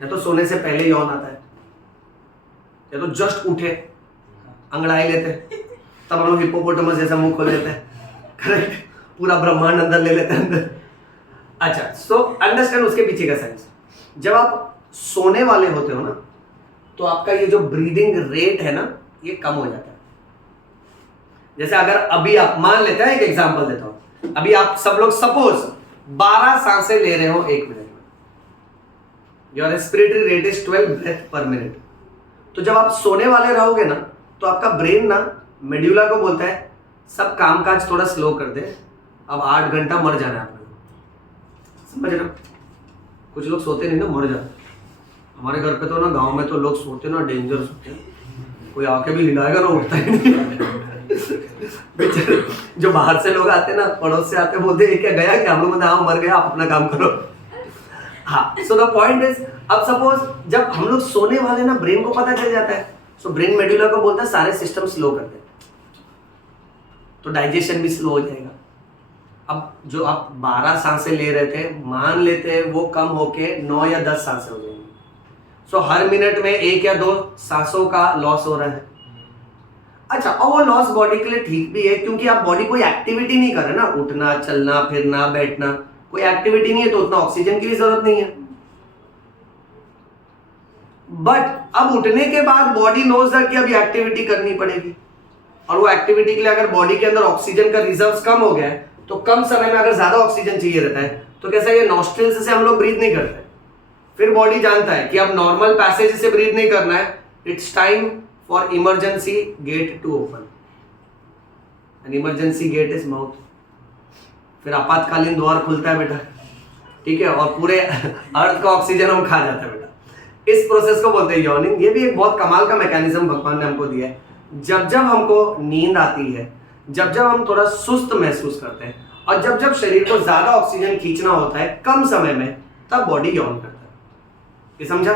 या तो सोने से पहले यौन आता है, या तो जस्ट उठे अंगड़ाई लेते तब हम लोग हिप्पोपोटामस जैसा मुंह खोल लेते हैं, करेक्ट, पूरा ब्रह्मांड अंदर ले लेते हैं अंदर। अच्छा, सो अंडरस्टैंड उसके पीछे का साइंस। जब आप सोने वाले होते हो ना तो आपका ये जो ब्रीदिंग रेट है ना ये कम हो जाता है। जैसे अगर अभी आप मान लेते हैं, एक एग्जांपल देता हूं, अभी आप सब लोग सपोज 12 सांसें ले रहे हो 1 मिनट में, your respiratory rate is 12 breath per minute. तो जब आप सोने वाले रहोगे ना तो आपका ब्रेन ना मेड्यूला को बोलता है सब कामकाज थोड़ा स्लो कर दे, अब 8 घंटा मर जाना है आपने, समझ रहे हो। कुछ लोग सोते नहीं ना, मर जाते। हमारे घर पे तो ना, गांव में तो लोग सोते ना डेंजर सोते हैं, कोई आके भी हिलाएगा ना उठता ही नहीं बेचारे जो बाहर से लोग आते ना, पड़ोस से आते, बोलते हैं क्या गया क्या, हम लोग बोलते हाँ मर गया, आप अपना काम करो। हाँ, सो द पॉइंट इज, अब सपोज जब हम लोग सोने वाले ना ब्रेन को पता चल जाता है, सो ब्रेन मेडुला को बोलता है सारे सिस्टम स्लो कर दे, तो डाइजेशन भी स्लो हो जाएगा। अब जो आप 12 सांसें ले रहे थे, मान लेते हैं वो कम होके 9 या 10 सांसें हो जाएंगी। सो हर मिनट में 1 या 2 सांसों का लॉस हो रहा है। अच्छा, और वो लॉस बॉडी के लिए ठीक भी है, क्योंकि आप बॉडी कोई एक्टिविटी नहीं कर रहे ना, उठना चलना फिरना बैठना, कोई एक्टिविटी नहीं है तो उतना ऑक्सीजन की भी जरूरत नहीं है। बट अब उठने के बाद बॉडी नोज दैट कि अभी एक्टिविटी करनी पड़ेगी, और वो एक्टिविटी के लिए अगर बॉडी के अंदर ऑक्सीजन का रिजर्व कम हो गया है तो कम समय में अगर ज्यादा ऑक्सीजन चाहिए रहता है तो कैसा, ये नॉस्ट्रिल्स से हम लोग ब्रीथ नहीं करते, फिर बॉडी जानता है कि अब नॉर्मल पैसेज से ब्रीथ नहीं करना है, it's time for emergency gate to open, and emergency gate is mouth. फिर आपातकालीन द्वार खुलता है बेटा, ठीक है, और पूरे अर्थ का ऑक्सीजन हम खा जाते हैं बेटा। इस प्रोसेस को बोलते हैं यॉर्निंग। ये भी एक बहुत कमाल का मैकेनिज्म भगवान ने हमको दिया है। जब जब हमको नींद आती है, जब जब हम थोड़ा सुस्त महसूस करते हैं, और जब जब शरीर को ज्यादा ऑक्सीजन खींचना होता है कम समय में, तब बॉडी यौन करता है। ये समझा?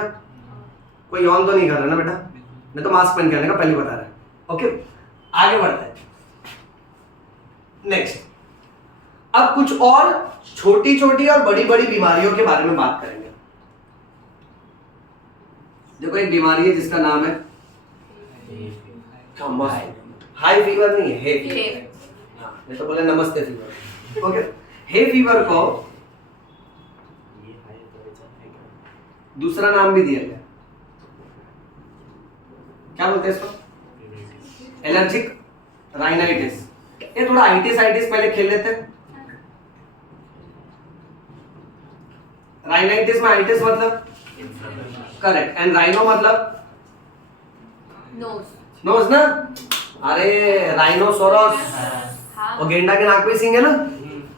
कोई यौन तो नहीं कर रहा ना बेटा, नहीं तो मास्क पहन के आने का पहले बता रहा है। ओके, आगे बढ़ते हैं। नेक्स्ट, अब कुछ और छोटी छोटी और बड़ी बड़ी बीमारियों के बारे में बात करेंगे। देखो, एक बीमारी है जिसका नाम है हाई फीवर, नहीं है, हे फीवर। हाँ, मैं तो बोले नमस्ते फीवर। ओके, हे फीवर को दूसरा नाम भी दिया गया, क्या बोलते हैं इसको? Allergic rhinitis. ये थोड़ा आइटिस पहले खेल लेते हैं। राइनाइटिस में आइटिस मतलब करेक्ट, एंड राइनो मतलब नोज ना। अरे राइनोसोरस, वो गेंडा के नाक पे सींग है ना।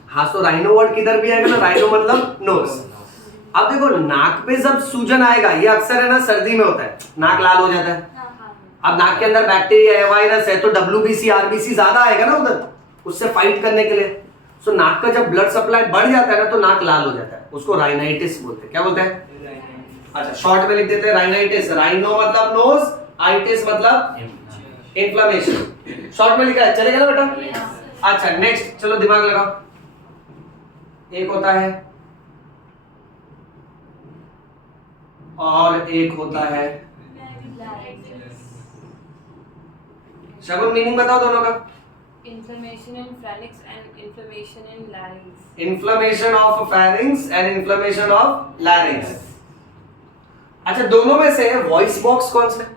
हाँ, सो राइनो वर्ड किधर भी आएगा ना, राइनो मतलब नोज। अब देखो, नाक पे जब सूजन आएगा, ये अक्सर है ना सर्दी में होता है, नाक लाल हो जाता है। अब नाक के अंदर बैक्टीरिया है, वायरस है, तो WBC RBC ज्यादा आएगा ना उधर, उससे फाइट करने के लिए। सो नाक का जब ब्लड सप्लाई बढ़ जाता है ना तो नाक लाल हो जाता है, उसको राइनाइटिस बोलते हैं। क्या बोलते हैं? अच्छा शॉर्ट में लिख देते हैं राइनाइटिस। राइनो मतलब नोज, आइटिस मतलब इन्फ्लेमेशन। शॉर्ट में लिखा है, चलेगा ना बेटा? अच्छा नेक्स्ट, चलो दिमाग लगाओ। एक होता है और एक होता है। शगुन मीनिंग बताओ दोनों का। Inflammation in pharynx and inflammation in larynx. Inflammation of pharynx and inflammation of larynx। अच्छा दोनों में से वॉइस बॉक्स कौन सा है?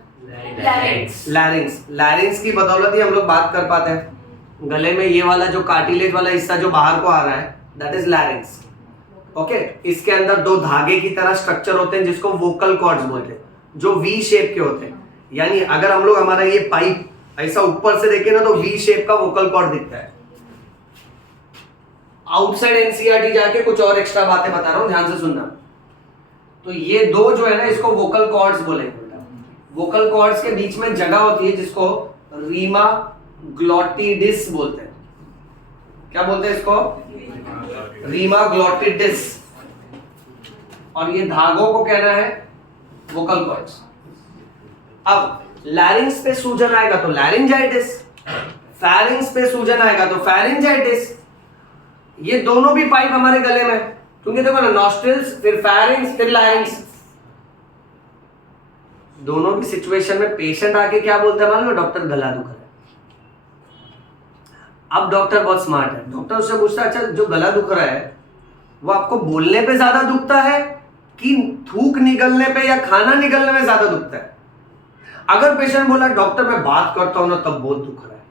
लैरिंक्स। लैरिंक्स की बदौलत ही हम लोग बात कर पाते हैं। गले में ये वाला जो कार्टिलेज वाला हिस्सा जो बाहर को आ रहा है दैट इज लैरिंक्स। ओके, इसके अंदर दो धागे की तरह स्ट्रक्चर होते हैं जिसको वोकल कॉर्ड्स बोलते हैं, जो वी शेप के होते हैं। यानी अगर हम लोग हमारा ये पाइप ऐसा ऊपर से देखें ना तो वी शेप का वोकल कॉर्ड दिखता है। आउटसाइड एनसीईआरटी जाके कुछ और एक्स्ट्रा बातें बता रहा हूं, ध्यान से सुनना। तो ये दो जो है ना इसको वोकल कॉर्ड्स बोलेंगे बेटा। वोकल कॉर्ड्स के बीच में जगह होती है जिसको रीमा ग्लॉटिडिस बोलते हैं। क्या बोलते हैं इसको? रीमा ग्लॉटिडिस। और ये धागों को कहना है वोकल कॉर्ड्स। अब लैरिंग्स पे सूजन आएगा तो लैरिंजाइटिस, फैरिंग्स पे सूजन आएगा तो फैरिंजाइटिस। ये दोनों भी पाइप हमारे गले में, क्योंकि देखो ना नॉस्ट्रिल्स फिर फैरिंग्स फिर लैरिंग्स। दोनों भी सिचुएशन में पेशेंट आके क्या बोलता है मालूम है? डॉक्टर गला दुख रहा है। अब डॉक्टर बहुत स्मार्ट है, डॉक्टर उससे पूछता है अच्छा जो गला दुख रहा है वो आपको बोलने पे ज्यादा दुखता है कि थूक निकलने पे या खाना निकलने में ज्यादा दुखता है? अगर पेशेंट बोला डॉक्टर मैं बात करता हूं ना तब बहुत दुख रहा है,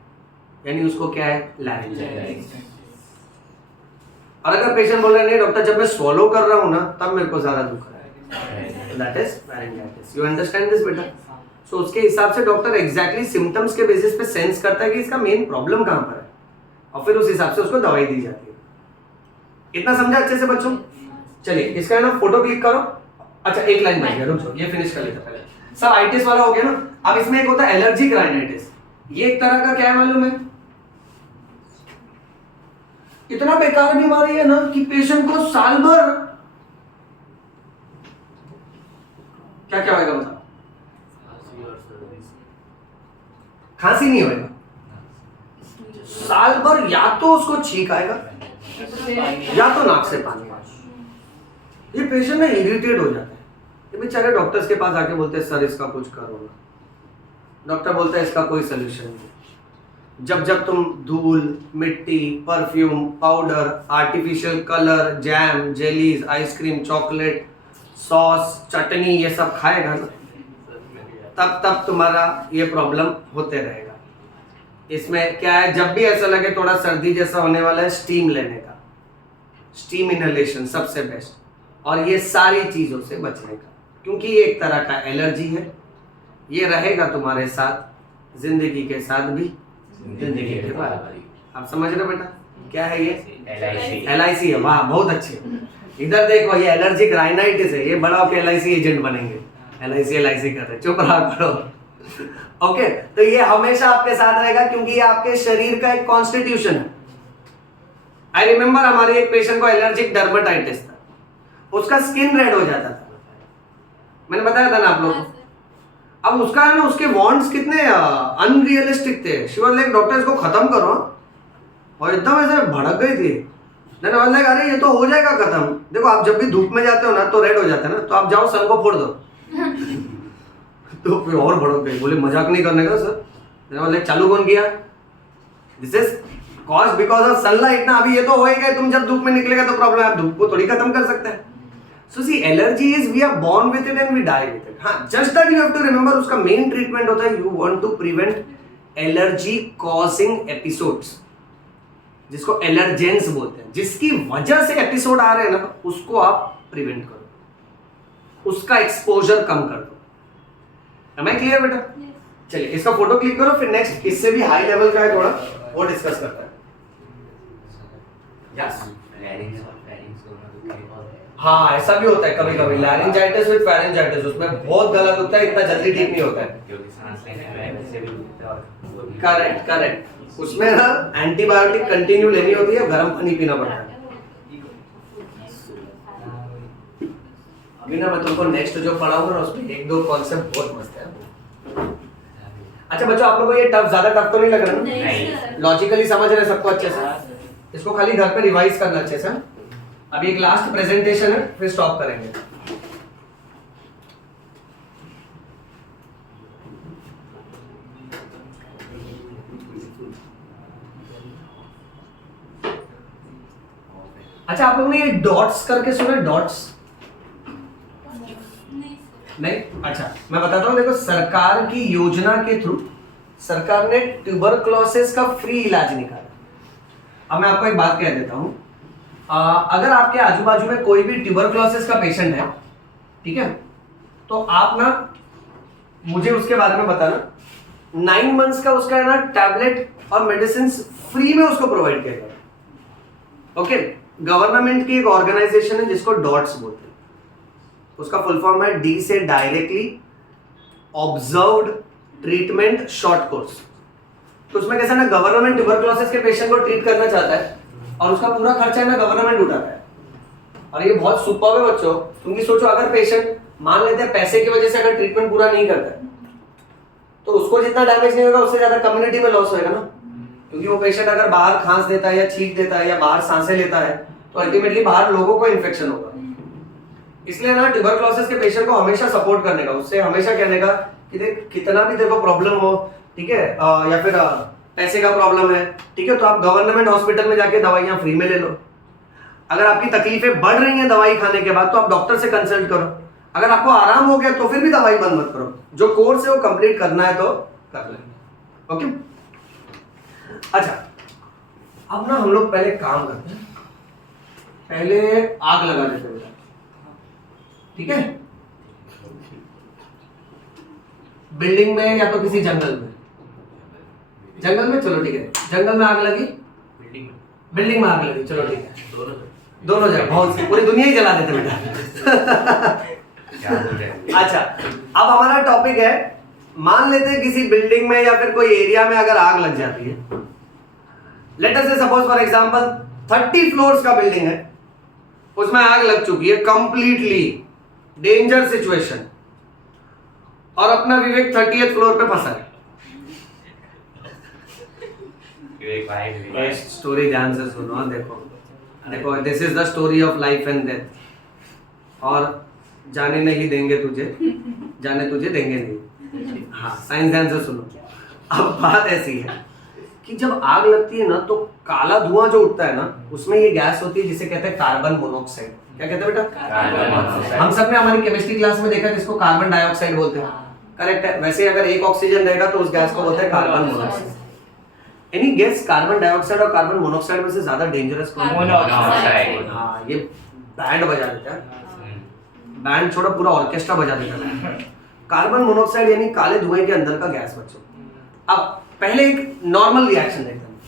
यानी उसको क्या है? लैरिंजाइटिस। और अगर पेशेंट बोल रहा है नहीं डॉक्टर जब मैं स्वॉलो कर रहा हूं ना तब मेरे को ज्यादा दुख रहा है, that is pharyngitis. You understand this बेटा? सो उसके हिसाब से डॉक्टर एग्जैक्टली सिम्टम्स के बेसिस पे सेंस करता है कि इसका मेन प्रॉब्लम कहां पर है और फिर उस हिसाब से उसको दवाई दी जाती है। इतना समझा अच्छे से बच्चों? चलिए इसका है ना फोटो क्लिक करो। अच्छा एक लाइन बच गया, रुक जाओ ये फिनिश कर लेते पहले। सब आइटिस वाला हो गया ना। अब इसमें एक होता है एलर्जिक राइनाइटिस। ये एक तरह का क्या है मालूम है? इतना बेकार बीमारी है ना कि पेशेंट को साल भर क्या क्या होएगा बताओ? खांसी नहीं होएगा, साल भर या तो उसको छींक आएगा या तो नाक से पानी आएगा। ये पेशेंट ना इरिटेट हो जाता है। ये बेचारे डॉक्टर्स के पास आके बोलते हैं सर इसका कुछ करो ना। डॉक्टर बोलता है इसका कोई सोल्यूशन नहीं। जब जब तुम धूल, मिट्टी, perfume, powder, artificial colour, jam, jellies, ice cream, chocolate, sauce, chutney ये सब खाएगा ना तब तब तुम्हारा ये प्रॉब्लम होते रहेगा। इसमें क्या है, जब भी ऐसा लगे थोड़ा सर्दी जैसा होने वाला है स्टीम लेने का, स्टीम इनहेलेशन सबसे बेस्ट। और ये सारी चीजों से बचने का, क्योंकि ये एक तरह का एलर्जी है। ये रहेगा तुम्हारे साथ जिंदगी के साथ भी जिंदगी के बाद। आप समझ रहे हो बेटा? क्या है ये? LIC है। वाह बहुत अच्छे। इधर देखो ये एलर्जिक राइनाइटिस है, ये बड़ा होकर LIC एजेंट बनेंगे। LIC कर रहे, चुप रहा करो। ओके, तो ये हमेशा आपके साथ रहेगा क्योंकि ये आपके शरीर का एक कॉन्स्टिट्यूशन है। आई रिमेम्बर हमारे एक पेशेंट को एलर्जिक डर्मेटाइटिस था, उसका स्किन रेड हो जाता था। मैंने बताया था ना आप लोगों को। अब उसका है ना उसके वॉन्ट्स कितने अनरियलिस्टिक थे। शी वाज लाइक डॉक्टर इसको खत्म करो, और एकदम ऐसे भड़क गई थी। मैंने वाज लाइक अरे ये तो हो जाएगा खत्म। देखो आप जब भी धूप में जाते हो ना तो रेड हो जाता है ना, तो आप जाओ सन को फोड़ दो। तो फिर और भड़क गई, बोले मजाक नहीं करने का सर। मैंने वाज लाइक चालू कौन किया? This is cause because of sunlight ना। अभी ये तो हो ही गए, तुम जब धूप में निकलेगा तो प्रॉब्लम है, आप धूप को थोड़ी खत्म कर सकते हैं। So see, allergy is we are born with it and we die with it. हाँ, just that you have to remember उसका main treatment होता है you want to prevent allergy causing episodes, जिसको allergens बोलते हैं। जिसकी वजह से एपिसोड आ रहे हैं ना उसको आप प्रिवेंट करो, उसका एक्सपोजर कम कर दो। Am I clear बेटा? चलिए इसका फोटो क्लिक करो, फिर नेक्स्ट इससे भी हाई लेवल का है थोड़ा, वो डिस्कस करते हैं। यस हाँ ऐसा भी होता है कभी कभी, लैरिंजाइटिस विद फैरिंजाइटिस, उसमें बहुत गला दुखता है, इतना जल्दी ठीक नहीं होता है। क्योंकि सांस लेने में वैसे भी दुखता है और करेक्ट करेक्ट। उसमें ना एंटीबायोटिक कंटिन्यू लेनी होती है, गर्म पानी पीना पड़ता है। अभी ना मैं तुमको नेक्स्ट जो पढ़ाऊंगा ना उसमें एक दो कॉन्सेप्ट बहुत मस्त है। अच्छा बच्चों, आप लोगों को ये टफ ज्यादा टफ तो नहीं लग रहा ना? नहीं। लॉजिकली समझ रहे सबको अच्छे से? इसको खाली घर पे रिवाइज करना अच्छे से। अभी एक लास्ट प्रेजेंटेशन है, फिर स्टॉप करेंगे। अच्छा, आप लोगों ने ये डॉट्स करके सुना? डॉट्स नहीं? अच्छा मैं बताता हूँ, देखो सरकार की योजना के थ्रू सरकार ने ट्यूबरक्लोसिस का फ्री इलाज निकाला। अब मैं आपको एक बात कह देता हूँ, अगर आपके आजू बाजू में कोई भी ट्यूबरक्लोसिस का पेशेंट है, ठीक है, तो आप ना मुझे उसके बारे में बताना। 9 मंथ्स का उसका है ना टैबलेट और मेडिसिन फ्री में उसको प्रोवाइड किया जाएगा। ओके, गवर्नमेंट की एक ऑर्गेनाइजेशन है जिसको डॉट्स बोलते हैं, उसका फुल फॉर्म है डी से directly observed treatment short course. तो उसमें कैसा ना, गवर्नमेंट ट्यूबरक्लोसिस के पेशेंट को ट्रीट करना चाहता है और उसका पूरा खर्चा है ना गवर्नमेंट उठाता है। और ये बहुत सुपर है बच्चों, क्योंकि सोचो अगर पेशेंट मान लेते हैं पैसे की वजह से अगर ट्रीटमेंट पूरा नहीं करता है तो उसको जितना डैमेज नहीं होगा उससे ज्यादा कम्युनिटी में लॉस होगा ना, क्योंकि वो पेशेंट अगर बाहर खांस देता है या छींक देता है या बाहर सांसें लेता है तो अल्टीमेटली बाहर लोगों को इन्फेक्शन होगा। इसलिए ना ट्यूबरक्लोसिस के पेशेंट को हमेशा सपोर्ट करने का, उससे हमेशा कहने का कि देख कितना भी देखो प्रॉब्लम हो, ठीक है, या फिर पैसे का प्रॉब्लम है, ठीक है, तो आप गवर्नमेंट हॉस्पिटल में जाके दवाइयां फ्री में ले लो। अगर आपकी तकलीफें बढ़ रही हैं दवाई खाने के बाद तो आप डॉक्टर से कंसल्ट करो। अगर आपको आराम हो गया तो फिर भी दवाई बंद मत करो, जो कोर्स है वो कंप्लीट करना है तो कर लेंगे। ओके, अच्छा अब ना हम लोग पहले काम करते हैं, पहले आग लगा देते हैं, ठीक है, बिल्डिंग में या तो किसी जंगल में। जंगल में चलो ठीक है, जंगल में आग लगी, बिल्डिंग में आग लगी, चलो ठीक है, दोनों जगह, बहुत पूरी दुनिया ही जला देते बेटा। अच्छा अब हमारा टॉपिक है, मान लेते हैं किसी बिल्डिंग में या फिर कोई एरिया में अगर आग लग जाती है, लेट अस से सपोज फॉर एग्जांपल 30 फ्लोर्स का बिल्डिंग है, उसमें आग लग चुकी है, कंप्लीटली डेंजर सिचुएशन, और अपना विवेक 30th फ्लोर पे फंसा है। स्टोरी ध्यान से सुनो, देखो देखो, this is the story of life and death. और जाने नहीं देंगे तुझे, जाने तुझे देंगे नहीं। हाँ, साइंस ध्यान से सुनो। अब बात ऐसी है कि जब आग लगती है ना तो काला धुआं जो उठता है ना, उसमें ये गैस होती है जिसे कहते हैं कार्बन मोनोऑक्साइड। क्या कहते हैं बेटा? हम सब ने हमारी केमिस्ट्री क्लास में देखा जिसको कार्बन डाइऑक्साइड बोलते हैं, करेक्ट है। वैसे अगर एक ऑक्सीजन रहेगा तो उस गैस को बोलते हैं carbon monoxide. Any guess, carbon dioxide और कार्बन मोनोऑक्साइड में से ज्यादा डेंजरस कौन है? मोनोऑक्साइड। हाँ, ये बैंड बजा देता है, बैंड छोड़ो पूरा ऑर्केस्ट्रा बजा देता है। कार्बन मोनोऑक्साइड यानी काले धुएं के अंदर का गैस बच्चों। अब पहले एक नॉर्मल रिएक्शन देखते हैं।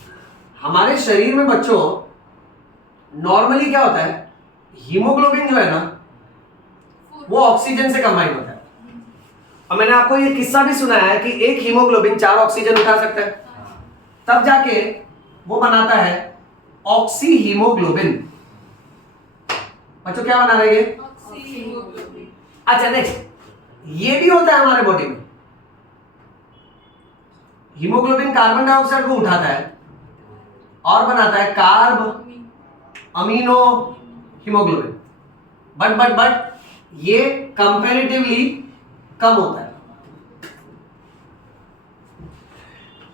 हमारे शरीर में बच्चों नॉर्मली क्या होता है, हीमोग्लोबिन जो है ना वो ऑक्सीजन से कंबाइन होता है। और मैंने आपको ये किस्सा भी सुनाया है कि एक हीमोग्लोबिन 4 ऑक्सीजन उठा सकता है, तब जाके वो बनाता है ऑक्सी हीमोग्लोबिन। बच्चों क्या बना रहे हैं? अच्छा नेक्स्ट, ये भी होता है हमारे बॉडी में। हीमोग्लोबिन कार्बन डाइऑक्साइड को उठाता है और बनाता है कार्ब अमीनो हीमोग्लोबिन। बट ये कंपैरेटिवली कम होता है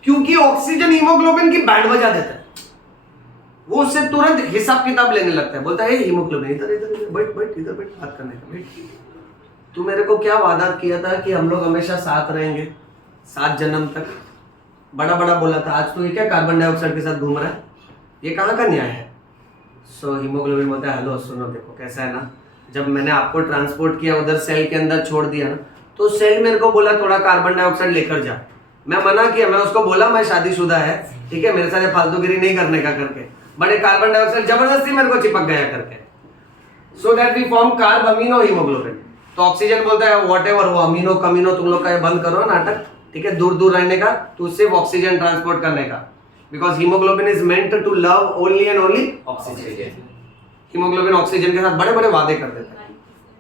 क्योंकि ऑक्सीजन हीमोग्लोबिन की बैंड बजा देता है। वो उससे तुरंत हिसाब किताब लेने लगता है, बोलता है हीमोग्लोबिन इधर इधर बैठ इधर बैठ, बात करने का बैठ। तू मेरे को क्या वादा किया था कि हम लोग हमेशा साथ रहेंगे 7 जन्म तक, बड़ा बड़ा बोला था, आज तू ये क्या कार्बन डाइऑक्साइड के साथ घूम रहा है, ये कहाँ का न्याय है? सो हीमोग्लोबिन बोलता है हेलो सुनो, देखो कैसा है ना, जब मैंने आपको ट्रांसपोर्ट किया उधर सेल के अंदर छोड़ दिया ना, तो सेल मेरे को बोला थोड़ा कार्बन डाइऑक्साइड लेकर जा। मैं मना किया, मैं उसको बोला मैं शादीशुदा है, ठीक है, मेरे साथ फालतूगिरी नहीं करने का करके, बड़े कार्बन डाइऑक्साइड जबरदस्ती मेरे को चिपक गया करके, so that we form carbamino haemoglobin. तो ऑक्सीजन बोलता है वॉट एवर, वो अमीनो कमीनो तुम लोग का ये बंद करो नाटक, ठीक है, दूर दूर रहने का, तो सिर्फ ऑक्सीजन ट्रांसपोर्ट करने का। Because haemoglobin is meant to love only and only oxygen. Haemoglobin oxygen के साथ बड़े बड़े वादे कर देता है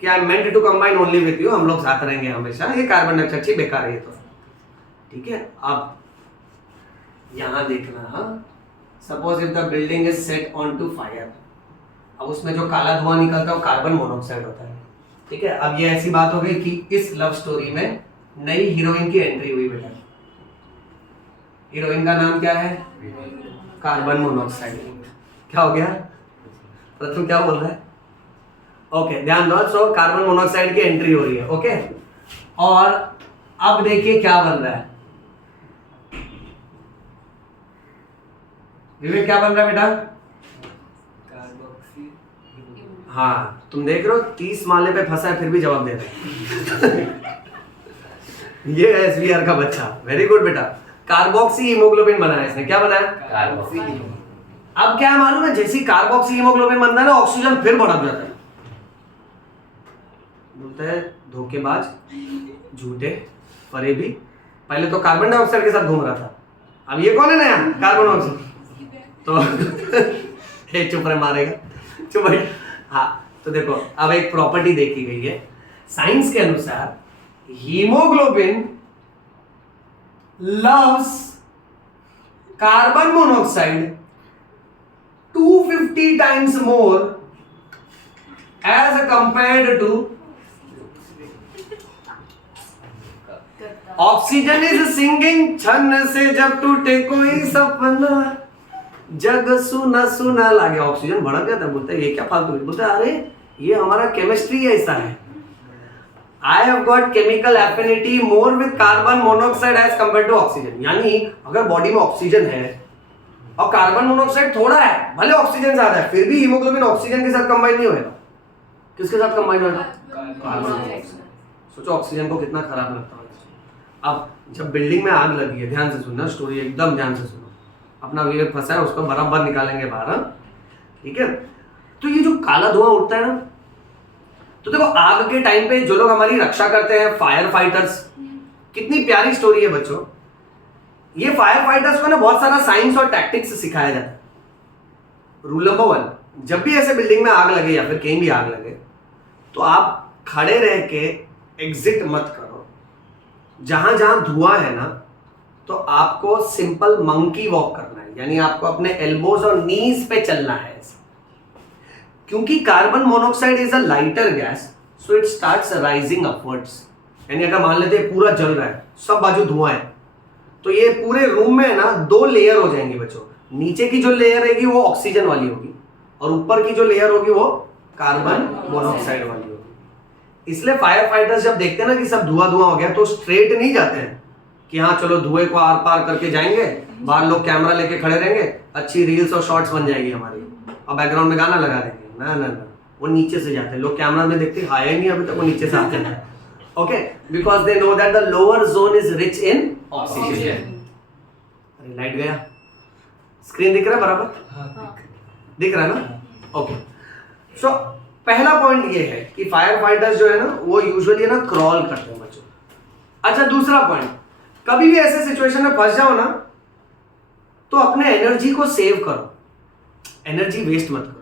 कि I am meant to combine only with you, हम लोग साथ रहेंगे हमेशा, ये कार्बन डाइऑक्साइड अच्छी बेकार है ये तो, ठीक है। अब यहां देखना, suppose if the building is set on to fire, अब उसमें जो काला धुआं निकलता है वो कार्बन मोनोऑक्साइड होता है, ठीक है। अब ये ऐसी बात हो गई कि इस लव स्टोरी में नई हीरोइन की एंट्री हुई बेटा। हीरोइन का नाम क्या है? Carbon monoxide. क्या हो गया? प्रथम क्या बोल रहा है? ओके, ध्यान दो। सो कार्बन मोनोऑक्साइड की एंट्री हो रही है, ओके। और अब देखिए क्या बन रहा है, विवेक क्या बन रहा है बेटा? हाँ, तुम देख रहे हो 30 माले पे फंसा है फिर भी जवाब दे रहा है। ये है एसवीआर का बच्चा, वेरी गुड बेटा। कार्बोक्सी हीमोग्लोबिन बनाया इसने, क्या बनाया? कार्बोक्सी। अब क्या मालूम है, जैसे कार्बोक्सी हीमोग्लोबिन बनता है ना, ऑक्सीजन फिर भड़क जाता है। बोलते हैं धोखेबाज, झूठे, फरेबी। पहले तो कार्बन डाइऑक्साइड के साथ घूम रहा था, अब ये कौन है नया? Carbon dioxide. तो चुप रहे, मारेगा, चुप भाई। हाँ, तो देखो अब एक प्रॉपर्टी देखी गई है साइंस के अनुसार, haemoglobin loves carbon monoxide 250 times more as compared to oxygen is singing छन से जब टूटे कोई सपना जग सुना सुना लागे। ऑक्सीजन भड़क गया था, बोलते ये क्या फालतू, बोलते अरे ये हमारा केमिस्ट्री ऐसा है। I have got chemical affinity more with carbon monoxide as compared to oxygen। यानी अगर बॉडी में ऑक्सीजन है और कार्बन मोनोऑक्साइड थोड़ा है, भले ऑक्सीजन ज्यादा है, फिर भी हीमोग्लोबिन ऑक्सीजन के साथ कंबाइन नहीं होगा। किसके साथ कंबाइन होगा? Carbon monoxide. सोचो ऑक्सीजन को कितना खराब लगता है। अब जब बिल्डिंग में आग लगी है, ध्यान से सुनना स्टोरी, एकदम ध्यान से सुनो, अपना विवेक फंसा है उसको बराबर निकालेंगे बाहर, ठीक है। तो ये जो काला धुआं उठता है ना, तो देखो आग के टाइम पे जो लोग हमारी रक्षा करते हैं, फायर फाइटर्स, कितनी प्यारी स्टोरी है बच्चों। ये फायर फाइटर्स को ना बहुत सारा साइंस और टैक्टिक्स सिखाया जाता है। रूल नंबर 1, जब भी ऐसे बिल्डिंग में आग लगे या फिर कहीं भी आग लगे, तो आप खड़े रह के एग्जिट मत करो। जहां जहां धुआं है ना, तो आपको सिंपल मंकी वॉक करना है, यानी आपको अपने एल्बोज और नीज पे चलना है। क्योंकि carbon monoxide is a lighter gas, so it starts rising upwards. यानी अगर मान लेते हैं पूरा जल रहा है, सब बाजू धुआं है, तो ये पूरे रूम में ना 2 लेयर हो जाएंगी बच्चों। नीचे की जो लेयर रहेगी वो ऑक्सीजन वाली होगी, और ऊपर की जो लेयर होगी वो कार्बन मोनोऑक्साइड वाली होगी। इसलिए फायर फाइटर्स जब देखते हैं ना कि सब धुआं धुआं हो गया, तो स्ट्रेट नहीं जाते हैं कि हाँ चलो धुएं को आर पार करके जाएंगे, बाहर लोग कैमरा लेके खड़े रहेंगे, अच्छी रील्स और शॉर्ट्स बन जाएगी हमारी, और बैकग्राउंड में गाना लगा देंगे। ना ना ना, वो नीचे से जाते हैं। लोग कैमरा में देखते आया ही नहीं अभी तक, वो नीचे से आते हैं, okay, because they know that the lower zone is rich in oxygen. अरे लाइट गया, स्क्रीन दिख रहा है बराबर? दिख रहा है ना? ओके। सो पहला पॉइंट ये है कि फायर फाइटर्स जो है ना, वो यूजुअली ना क्रॉल करते हैं बच्चों। अच्छा, दूसरा पॉइंट, कभी भी ऐसे सिचुएशन में फंस जाओ ना, तो अपने एनर्जी को सेव करो, एनर्जी वेस्ट मत करो।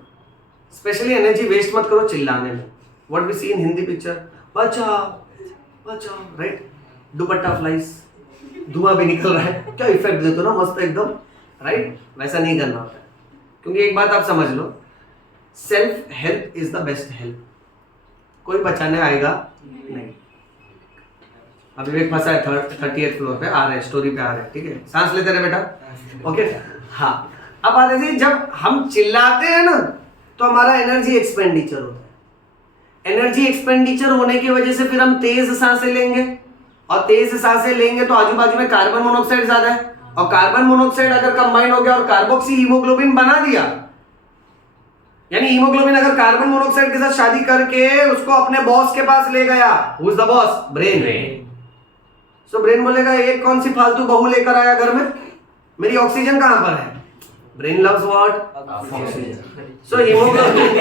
स्पेशली एनर्जी वेस्ट मत करो चिल्लाने में। What we see in Hindi picture, बचाओ बचाओ, राइट? दुपट्टा फ्लाइज, धुआं भी निकल रहा है, क्या इफेक्ट देते हो ना मस्त एकदम, राइट? वैसा नहीं करना होता है, क्योंकि एक बात आप समझ लो, self help is the best help. कोई बचाने आएगा नहीं। अभी विवेक फंसा है 38th फ्लोर पे, आ रहे हैं स्टोरी पे आ रहे हैं, ठीक है, सांस लेते रहे बेटा, ओके। हाँ, अब बात ऐसी, जब हम चिल्लाते हैं ना, तो हमारा एनर्जी एक्सपेंडिचर होता है। एनर्जी एक्सपेंडिचर होने की वजह से फिर हम तेज सांसें लेंगे, और तेज सांसें लेंगे तो आजू बाजू में कार्बन मोनोऑक्साइड ज्यादा है, और कार्बन मोनोऑक्साइड अगर कंबाइन हो गया और कार्बोक्सी हीमोग्लोबिन बना दिया, यानी हीमोग्लोबिन अगर कार्बन मोनोऑक्साइड के साथ शादी करके उसको अपने बॉस के पास ले गया, who is the boss? Brain. So brain बोलेगा एक कौन सी फालतू बहू लेकर आया घर में, मेरी ऑक्सीजन कहां पर है? Brain loves what? Oxygen. So haemoglobin,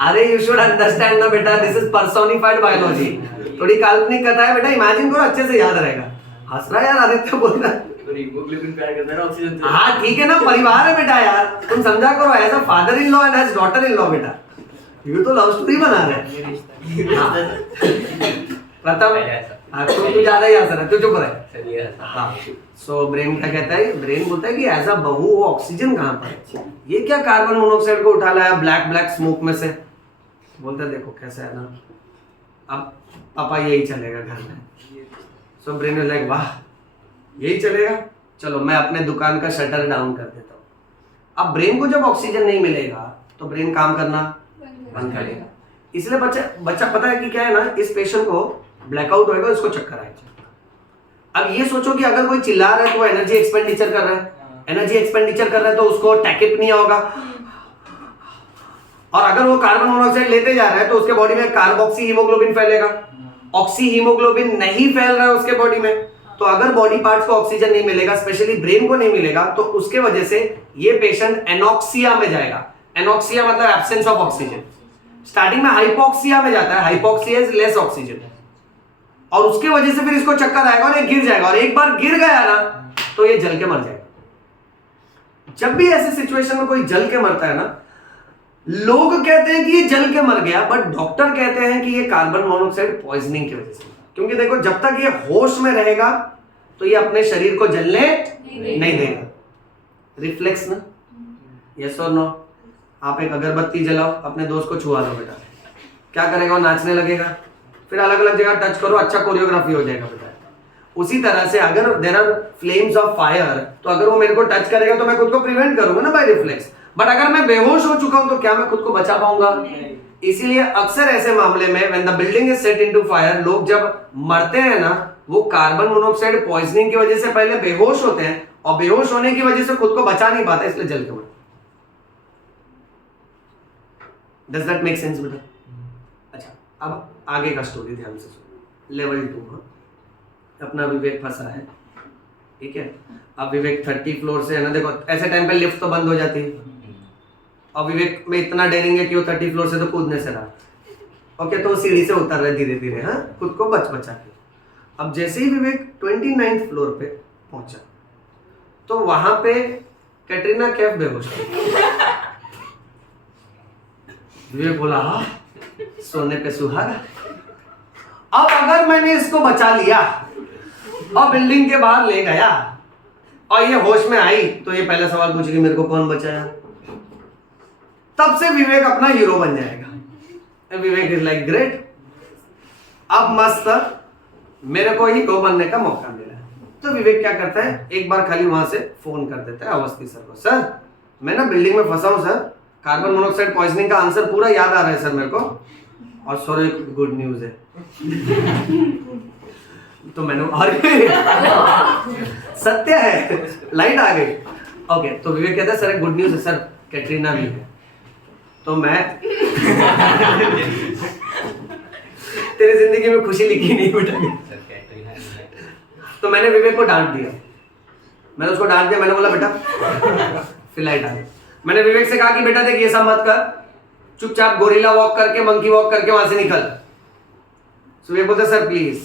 अरे यू शुड अंडरस्टैंड ना बेटा, दिस इज पर्सोनिफाइड बायोलॉजी। थोड़ी काल्पनिक कथा है बेटा, इमेजिन करो, अच्छे से याद रहेगा। हंस रहा है यार आदित्य, बोल रहा है पर हीमोग्लोबिन प्यार करता है ना ऑक्सीजन तो हाँ ठीक है ना, परिवार है बेटा यार, तुम समझा करो, as a father in law and as daughter in law बेटा, ये तो लव स्टोरी बना रहे हैं। ये रिश्ता प्रथम ऐसा। हाँ तू ज्यादा ही आंसर है, तू चुप रहे। चलिए हाँ सो ब्रेन क्या कहता है, ब्रेन बोलता है कि एज अ बहू वो ऑक्सीजन कहाँ पर है, ये क्या कार्बन मोनोऑक्साइड को उठा लाया ब्लैक ब्लैक स्मोक में से, बोलते देखो कैसे है ना, अब पापा यही चलेगा घर में। सो ब्रेन इज लाइक वाह यही चलेगा, चलो मैं अपने दुकान का शटर डाउन कर देता हूँ। अब ब्रेन को जब ऑक्सीजन नहीं मिलेगा तो ब्रेन काम करना बंद करेगा, इसलिए बच्चा पता है कि क्या है ना, इस पेशेंट को ब्लैकआउट होएगा, इसको चक्कर आएगा। अब ये सोचो कि अगर कोई चिल्ला रहा है तो वो एनर्जी एक्सपेंडिचर कर रहा है, एनर्जी एक्सपेंडिचर कर रहा है तो उसको टैकिपनिया होगा, और अगर वो कार्बन मोनोऑक्साइड लेते जा रहा है तो उसके बॉडी में कार्बोक्सी हीमोग्लोबिन फैलेगा, ऑक्सी हीमोग्लोबिन नहीं फैल रहा है उसके बॉडी में, तो अगर बॉडी पार्ट्स को ऑक्सीजन नहीं मिलेगा, स्पेशली ब्रेन को नहीं मिलेगा, तो उसके वजह से ये पेशेंट एनॉक्सिया में जाएगा। एनॉक्सिया मतलब एब्सेंस ऑफ ऑक्सीजन। स्टार्टिंग में हाइपोक्सिया में जाता है, हाइपोक्सिया इज लेस ऑक्सीजन, और उसके वजह से फिर इसको चक्कर आएगा और ये गिर जाएगा, और एक बार गिर गया ना तो ये जल के मर जाएगा। जब भी ऐसे सिचुएशन में कोई जल के मरता है ना, लोग कहते हैं कि ये जल के मर गया, बट डॉक्टर कहते हैं कि ये कार्बन मोनोऑक्साइड पॉइजनिंग की वजह से, क्योंकि देखो जब तक ये होश में रहेगा तो ये अपने शरीर को जलने नहीं देगा। रिफ्लेक्स ना, यस और नो। आप एक अगरबत्ती जलाओ, अपने दोस्त को छुआ दो बेटा, क्या करेगा वो नाचने लगेगा, फिर अलग अलग जगह टच करो, अच्छा कोरियोग्राफी हो जाएगा बेटा। उसी तरह से अगर there are flames of fire, तो अगर वो मेरे को टच करेगा तो मैं खुद को प्रिवेंट करूंगा ना बाय रिफ्लेक्स, बट अगर मैं बेहोश हो चुका हूं तो क्या मैं खुद को बचा पाऊंगा? इसीलिए अक्सर ऐसे मामले में when the building is set into fire, लोग जब मरते हैं ना, वो कार्बन मोनोऑक्साइड पॉइजनिंग की वजह से पहले बेहोश होते हैं, और बेहोश होने की वजह से खुद को बचा नहीं पाते, इसलिए जल के मरते। डज दैट मेक सेंस बेटा? अच्छा अब आगे का स्टोरी ध्यान से सुनो। लेवल 2 अपना विवेक फंसा है, ठीक है। अब विवेक 30 फ्लोर से है ना, देखो ऐसे टाइम पे लिफ्ट तो बंद हो जाती है, और विवेक में इतना डेयरिंग है कि वो 30 फ्लोर से तो कूदने से रहा। ओके, तो वो सीढ़ी से उतर रहे धीरे धीरे, हाँ, खुद को बचा के। अब जैसे ही विवेक 29th फ्लोर पे पहुंचा तो वहां पे कैटरीना कैफ बेहोश थी। विवेक बोला हाँ सोने पे सुहागा। अब अगर मैंने इसको बचा लिया और बिल्डिंग के बाहर ले गया और ये होश में आई, तो ये पहला सवाल पूछेगी मेरे को कौन बचाया। तब से विवेक अपना हीरो बन जाएगा। विवेक इज लाइक ग्रेट, अब मस्त मेरे को हीरो बनने का मौका मिला। तो विवेक क्या करता है, एक बार खाली वहां से फोन कर देता है अवस्थी सर को, सर मैं ना बिल्डिंग में फंसा हूं सर, कार्बन मोनोऑक्साइड पॉइजनिंग का आंसर पूरा याद आ रहा है सर मेरे को, और सर एक गुड न्यूज है। तो मैंने अरे सत्य है, लाइट आ गई। ओके, तो विवेक कहता है सर एक गुड न्यूज है सर, कैटरीना भी है। तो मैं तेरी जिंदगी में खुशी लिखी नहीं बेटा। तो मैंने विवेक को डांट दिया, मैंने उसको डांट दिया, मैंने बोला बेटा फिर लाइट आ गई। मैंने विवेक से कहा कि बेटा देख ये सब मत कर, चुपचाप गोरिल्ला वॉक करके, मंकी वॉक करके वहां से निकल। सो विवेक बोलता सर प्लीज।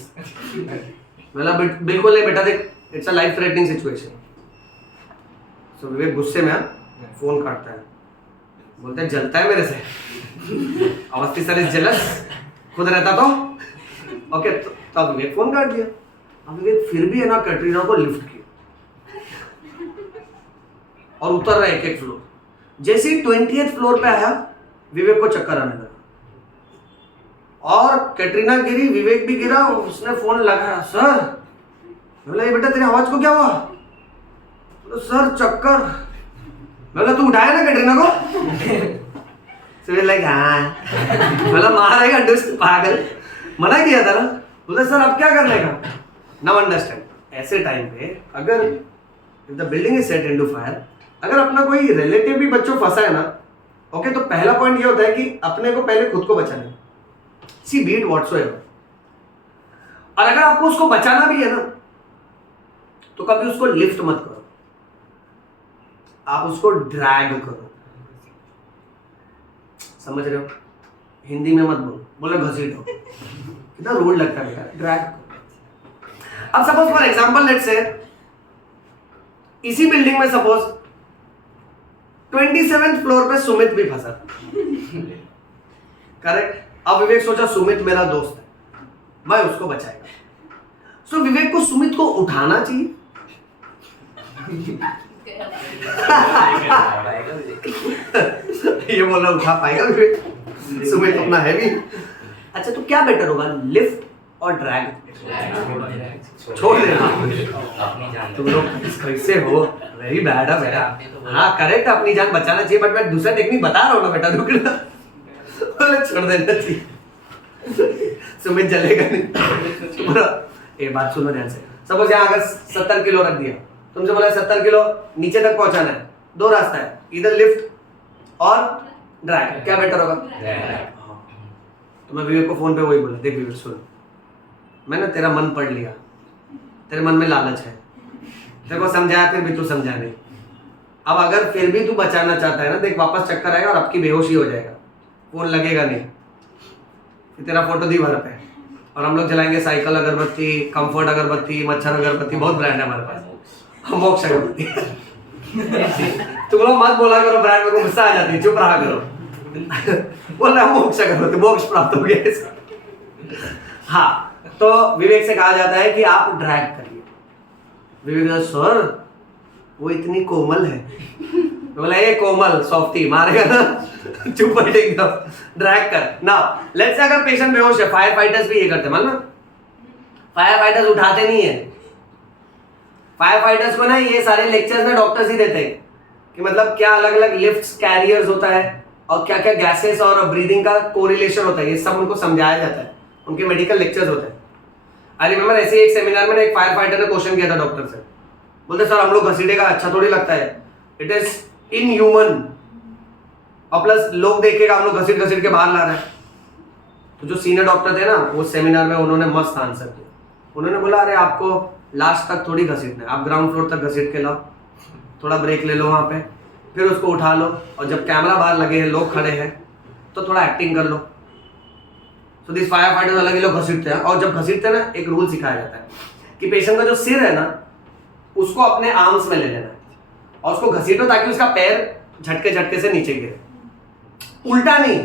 बोला बिल्कुल नहीं बेटा, देख it's a life threatening situation. So Vivek गुस्से में फोन काटता है, बोलता है जलता है मेरे से, अवस्थी सर इज जेलस, खुद रहता तो। ओके, तो अब विवेक फोन काट दिया। अब विवेक फिर भी है ना कैटरीना को लिफ्ट किया और उतर रहा है एक फ्लोर। जैसे ही 20th फ्लोर पे आया, विवेक को चक्कर आने लगा और कैटरीना गिरी, विवेक भी गिरा। उसने फोन लगाया, सर। बोला ये बेटा तेरी आवाज को क्या हुआ? बोला सर चक्कर। बोला तू उठाया ना कैटरीना को? लाइक हाँ। बोला मारेगा दुष्ट पागल, मना किया था ना। बोला सर अब क्या करने का? नाउ अंडरस्टैंड, ऐसे टाइम पे अगर if the building is set into fire, अगर अपना कोई रिलेटिव भी बच्चों फंसा है ना, ओके, तो पहला पॉइंट ये होता है कि अपने को पहले खुद को बचाना, सी बीट व्हाटसोएवर। और अगर आपको उसको बचाना भी है ना, तो कभी उसको लिफ्ट मत करो, आप उसको ड्रैग करो। समझ रहे हो? हिंदी में मत बोलो, बोले घसीटो, कितना रूड लगता है बेटा, ड्रैग। अब suppose for example let's say इसी बिल्डिंग में सपोज 27th फ्लोर पे सुमित भी फंसा, करेक्ट। अब विवेक सोचा सुमित मेरा दोस्त है, मैं उसको बचाएगा। सो विवेक को सुमित को उठाना चाहिए, ये बोला उठा पाएगा विवेक? सुमित अपना हैवी। अच्छा तो क्या बेटर होगा, लिफ्ट और ड्रैग? छोड़ देना। तुम लोग कैसे हो, वेरी बैड है बेटा। हाँ करेक्ट, अपनी जान बचाना चाहिए, बट मैं दूसरा टेक्निक बता रहा हूँ ना बेटा, रुकना। बोले छोड़ देना चाहिए, सुमित जलेगा नहीं। ये बात सुनो ध्यान से। सपोज यहाँ अगर 70 किलो रख दिया, तुमसे बोला 70 किलो नीचे तक पहुंचाना है, दो रास्ता है, इधर लिफ्ट और ड्रैग, क्या बेटर होगा? तो मैं विवेक को फोन पे वही बोला, देख विवेक सुन, मैंने तेरा मन पढ़ लिया, तेरे मन में लालच है, तेरे को समझाया फिर भी तू समझा नहीं। अब अगर फिर भी तू बचाना चाहता है ना, देख वापस चक्कर आएगा और आपकी बेहोशी हो जाएगा, फोन लगेगा नहीं, फिर तेरा फोटो दीवार पे और हम लोग जलाएंगे साइकिल अगरबत्ती, कंफर्ट अगरबत्ती, मच्छर अगरबत्ती, बहुत ब्रांड है हमारे पास, मोक्ष अगरबत्ती। तुम लोग मत बोला करो ब्रांड, में को गुस्सा आ जाती है, चुप रहा करो। बोल रहा मोक्ष अगरबत्ती, मोक्ष प्राप्त हो गया। हाँ तो विवेक से कहा जाता है कि आप ड्रैग करिए। विवेक सर वो इतनी कोमल है, बोला ये कोमल सॉफ्टी मारेगा ना, चुप बैठ एकदम, ड्रैग कर ना। लेट्स से अगर पेशेंट बेहोश है, फायर फाइटर्स भी ये करते मालूम, फायर फाइटर्स उठाते नहीं है। फायर फाइटर्स को ना ये सारे लेक्चर्स में डॉक्टर्स ही देते हैं कि मतलब क्या अलग अलग लिफ्ट्स, कैरियर्स होता है और क्या क्या गैसेस और ब्रीदिंग का कोरिलेशन होता है, ये सब उनको समझाया जाता है, उनके मेडिकल लेक्चर्स होते हैं। आई रिमेंबर ऐसे एक सेमिनार में एक फायर फाइटर ने क्वेश्चन किया था डॉक्टर से, बोलते सर हम लोग घसीटेगा अच्छा थोड़ी लगता है, इट इज इनह्यूमन, और प्लस लोग देखेगा हम लोग घसीट घसीट के बाहर ला रहे हैं। तो जो सीनियर डॉक्टर थे ना वो सेमिनार में, उन्होंने मस्त आंसर दिया। उन्होंने बोला अरे आपको लास्ट तक थोड़ी घसीटना है, आप ग्राउंड फ्लोर तक घसीट के लाओ, थोड़ा ब्रेक ले लो वहां पे, फिर उसको उठा लो, और जब कैमरा बाहर लगे हैं, लोग खड़े हैं, तो थोड़ा एक्टिंग कर लो। तो दिस फायर फाइटर्स अलग ही लोग घसीटते हैं, और जब घसीटते हैं ना एक रूल सिखाया जाता है कि पेशेंट का जो सिर है ना उसको अपने आर्म्स में ले लेना है और उसको घसीटो ताकि उसका पैर झटके झटके से नीचे गिरे, उल्टा नहीं।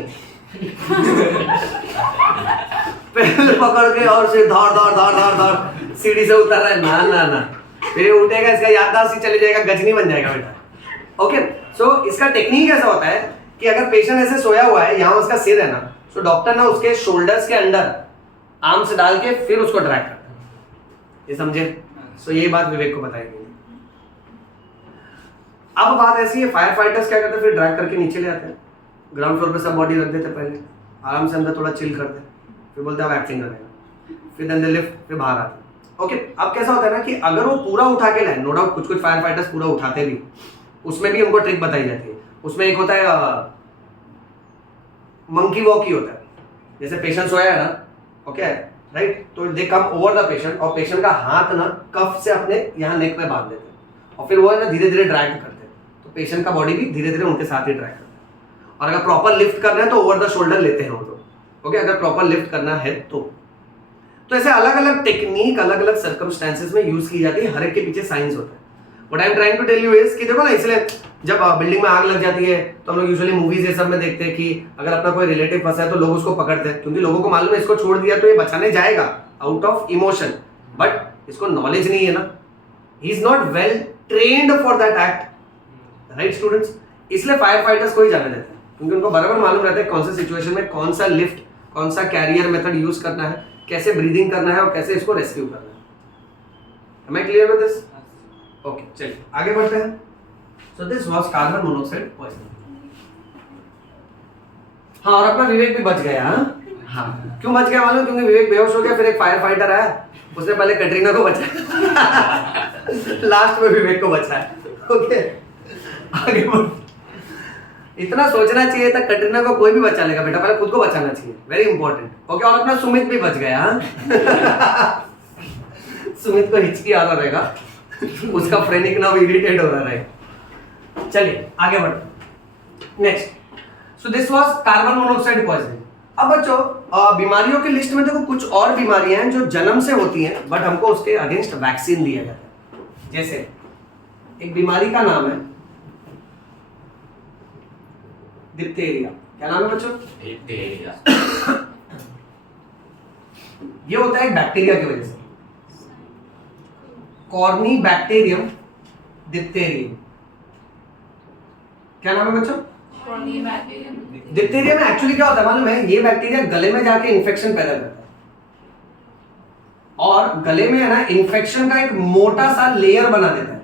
पैर पकड़ के और सिर धड़ धड़ धड़ धड़ धड़ सीढ़ी से उतर रहा है, ना ना ना, फिर उठेगा इसका याददाश्त ही चली जाएगा, गजनी बन जाएगा बेटा। ओके सो इसका टेक्निक ऐसा होता है कि अगर पेशेंट ऐसे सोया हुआ है, यहाँ उसका सिर है ना, तो डॉक्टर ना उसके शोल्डर्स के अंदर आर्म से डाल के फिर उसको ड्रैग करता है, ये समझे? सो यही बात विवेक को बताई गई। अब बात ऐसी है, फायर फाइटर्स क्या करते हैं, फिर ड्रैग करके नीचे ले आते हैं, ग्राउंड फ्लोर पे सब बॉडी रख देते, पहले आराम से अंदर थोड़ा चिल करते, फिर बोलते हैं अब एक्टिंग करेगा, फिर अंदर लिफ्ट, फिर बाहर आते। ओके अब कैसा होता है ना कि अगर वो पूरा उठा के लाए, नो डाउट कुछ कुछ फायर फाइटर्स पूरा उठाते भी, उसमें भी उनको ट्रिक बताई जाती है। उसमें एक होता है मंकी वॉक ही होता है, जैसे पेशेंट सोया है ना, ओके राइट, तो दे कम ओवर द पेशेंट और पेशेंट का हाथ ना कफ से अपने यहाँ नेक पे बांध देते हैं और फिर वो है ना धीरे धीरे ड्रैग करते हैं, तो पेशेंट का बॉडी भी धीरे धीरे उनके साथ ही ड्रैग करता है। और अगर प्रॉपर लिफ्ट करना है तो ओवर द शोल्डर लेते हैं वो लोग, ओके अगर प्रॉपर लिफ्ट करना है तो ऐसे अलग अलग टेक्निक अलग अलग सर्कमस्टेंसेस में यूज की जाती है, हर एक के पीछे साइंस होता है। What I am trying to tell you is कि देखो ना, इसलिए जब बिल्डिंग में आग लग जाती है तो हम लोग यूजुअली मूवीज ये सब में देखते हैं कि अगर अपना कोई रिलेटिव फंसा है तो लोग उसको पकड़ते हैं, क्योंकि लोगों को मालूम है इसको छोड़ दिया तो ये बचाने जाएगा आउट ऑफ इमोशन, बट इसको नॉलेज नहीं है ना, he is not well trained for that act, right students? इसलिए फायर फाइटर्स को ही जाने देते हैं, क्योंकि उनको बराबर मालूम रहता है कौन सा सिचुएशन में कौन सा लिफ्ट, कौन सा कैरियर मेथड यूज करना है, कैसे ब्रीदिंग करना है और कैसे इसको रेस्क्यू करना है। Am I clear with this? Okay चलिए आगे बढ़ते हैं। So this was carbon monoxide poisoning. हाँ और अपना विवेक भी बच गया। हाँ क्यों बच गया मालूम? क्योंकि विवेक बेहोश हो गया, फिर एक फायर फाइटर आया, उसने पहले कटरीना को बचाया लास्ट में विवेक को बचाया। ओके आगे बढ़, इतना सोचना चाहिए था, कटरीना को कोई भी बचा लेगा बेटा, पहले खुद को बचाना चाहिए, वेरी इंपॉर्टेंट। ओके और अपना सुमित भी बच गया। सुमित को हिचकी आ रहा रहेगा, उसका फ्रेनिक नाउ इरिटेट हो रहा रहेगा। चलिए आगे बढ़ते next. So this was carbon monoxide poisoning. अब बच्चों बीमारियों की लिस्ट में देखो कुछ और बीमारियां हैं जो जन्म से होती हैं बट हमको उसके अगेंस्ट वैक्सीन दिया जाता है। जैसे एक बीमारी का नाम है डिप्थेरिया। क्या नाम है बच्चों? डिप्थेरिया। ये होता है एक बैक्टीरिया की वजह से, कॉर्नी बैक्टीरियम डिप्थेरियम। क्या नाम है बच्चों? डिप्थेरिया में एक्चुअली क्या होता है मालूम है? ये बैक्टीरिया गले में जाके इन्फेक्शन पैदा करता है, और गले में है ना इन्फेक्शन का एक मोटा सा लेयर बना देता है,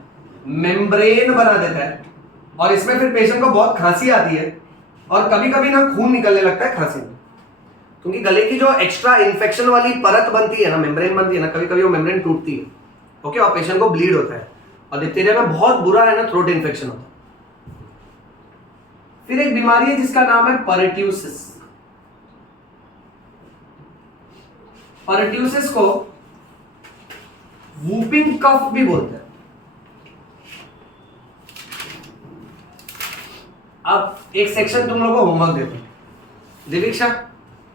मेम्ब्रेन बना देता है, और इसमें फिर पेशेंट को बहुत खांसी आती है, और कभी कभी ना खून निकलने लगता है खांसी में, क्योंकि गले की जो एक्स्ट्रा इन्फेक्शन वाली परत बनती है ना, मेम्ब्रेन बनती है ना, कभी कभी वो मेम्ब्रेन टूटती है, ओके, और पेशेंट को ब्लीड होता है, और डिप्थेरिया में बहुत बुरा है ना थ्रोट इन्फेक्शन होता है। फिर एक बीमारी है जिसका नाम है परट्यूसिस। परट्यूसिस को वूपिंग कफ भी बोलते हैं। अब एक सेक्शन तुम लोगों को होमवर्क देता हूं। दीपिक्षा,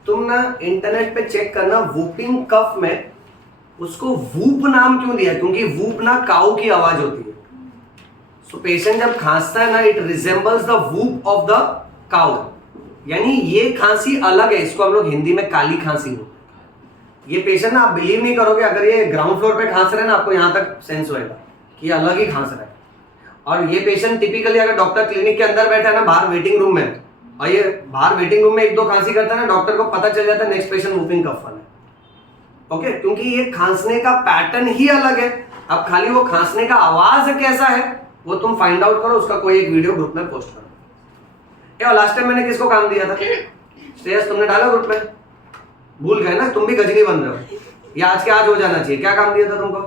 तुम ना इंटरनेट पे चेक करना वूपिंग कफ में उसको वूप नाम क्यों दिया, क्योंकि वूप ना काऊ की आवाज होती है। सो पेशेंट जब खांसता है ना, it resembles the whoop of the cow, यानी ये खांसी अलग है, इसको हम लोग हिंदी में काली खांसी बोलते हैं। ये पेशेंट ना, आप बिलीव नहीं करोगे, अगर ये ग्राउंड फ्लोर पे खांस रहे हैं ना, आपको यहां तक सेंस होएगा कि अलग ही खांस रहा है। और ये पेशेंट टिपिकली अगर डॉक्टर क्लिनिक के अंदर बैठा है ना, बाहर वेटिंग रूम में, और ये बाहर वेटिंग रूम में एक दो खांसी करता है ना, डॉक्टर को पता चल जाता है नेक्स्ट पेशेंट वूपिंग कफ वाला है, ओके, क्योंकि ये खांसने का पैटर्न ही अलग है। अब खाली वो खांसने का आवाज कैसा है वो तुम फाइंड आउट करो, उसका कोई एक वीडियो ग्रुप में पोस्ट करो। ये लास्ट टाइम मैंने किसको काम दिया था? श्रेयस, तुमने डाला ग्रुप में? भूल गए ना, तुम भी गजनी बन रहे हो। ये आज के आज हो जाना चाहिए। क्या काम दिया था तुमको?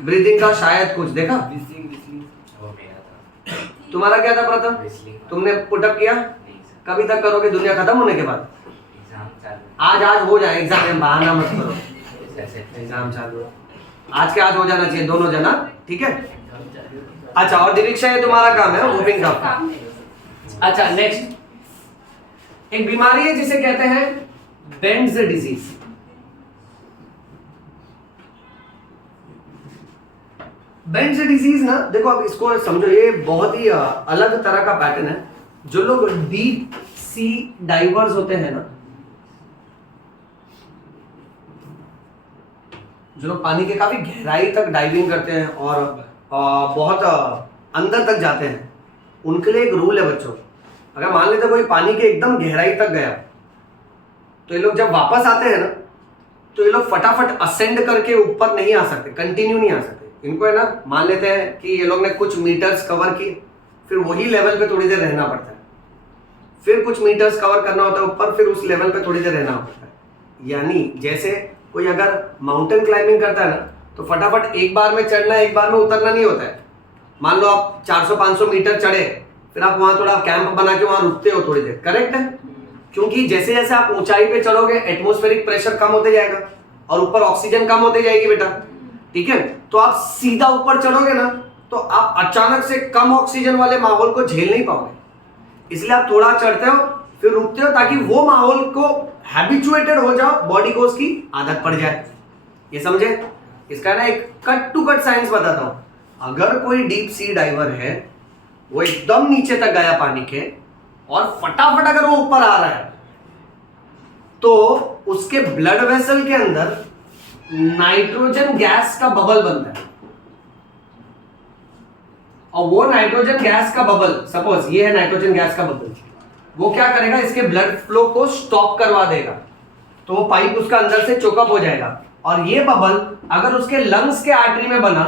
ब्रीथिंग का शायद कुछ देखा। तुम्हारा क्या था प्रथम? तुमने पुटअप किया? कभी तक करोगे दुनिया खत्म होने के बाद? आज हो जाए एग्जाम, बहाना मत करो, एग्जाम चालू है, आज के आज हो जाना चाहिए दोनों जना, ठीक है? अच्छा, और दीपिक्षा ये तुम्हारा काम है वूपिंग कफ। अच्छा, नेक्स्ट एक बीमारी है जिसे कहते हैं बेंड्स डिजीज। बेंड्स डिजीज ना, देखो अब इसको समझो, ये बहुत ही अलग तरह का पैटर्न है। जो लोग डीप सी डाइवर्स होते हैं ना, जो लोग पानी के काफी गहराई तक डाइविंग करते हैं और बहुत अंदर तक जाते हैं, उनके लिए एक रूल है बच्चों। अगर मान लेते कोई पानी के एकदम गहराई तक गया, तो ये लोग जब वापस आते हैं ना, तो ये लोग फटाफट असेंड करके ऊपर नहीं आ सकते, कंटिन्यू नहीं आ सकते। इनको है ना, मान लेते हैं कि ये लोग ने कुछ मीटर्स कवर किए, फिर वही लेवल पे थोड़ी देर रहना पड़ता है, फिर कुछ मीटर्स कवर करना होता है ऊपर, फिर उस लेवल पे थोड़ी देर रहना पड़ता है। यानी जैसे कोई अगर माउंटेन क्लाइंबिंग करता है ना, तो फटाफट एक बार में चढ़ना, एक बार में उतरना नहीं होता है। मान लो आप 400-500 मीटर चढ़े, फिर आप वहां थोड़ा कैंप बना के वहां रुकते हो थोड़ी देर, करेक्ट है? क्योंकि जैसे जैसे आप ऊंचाई पे चढ़ोगे, एटमॉस्फेरिक प्रेशर कम होते जाएगा और ऊपर ऑक्सीजन कम होते जाएगी बेटा, ठीक है? तो आप सीधा ऊपर चढ़ोगे ना, तो आप अचानक से कम ऑक्सीजन वाले माहौल को झेल नहीं पाओगे, इसलिए आप थोड़ा चढ़ते हो फिर रुकते हो, ताकि वो माहौल को हैबिचुएटेड हो जाओ, बॉडी को उसकी आदत पड़ जाए। ये समझे? इसका ना एक कट टू कट साइंस बताता हूं। अगर कोई डीप सी डाइवर है, वो एकदम नीचे तक गया पानी के, और फटाफट अगर वो ऊपर आ रहा है, तो उसके ब्लड वेसल के अंदर नाइट्रोजन गैस का बबल बनता है, और वो नाइट्रोजन गैस का बबल, सपोज ये है नाइट्रोजन गैस का बबल, वो क्या करेगा, इसके ब्लड फ्लो को स्टॉप करवा देगा, तो वो पाइप उसका अंदर से चोकअप हो जाएगा। और ये बबल अगर उसके लंग्स के आर्टरी में बना,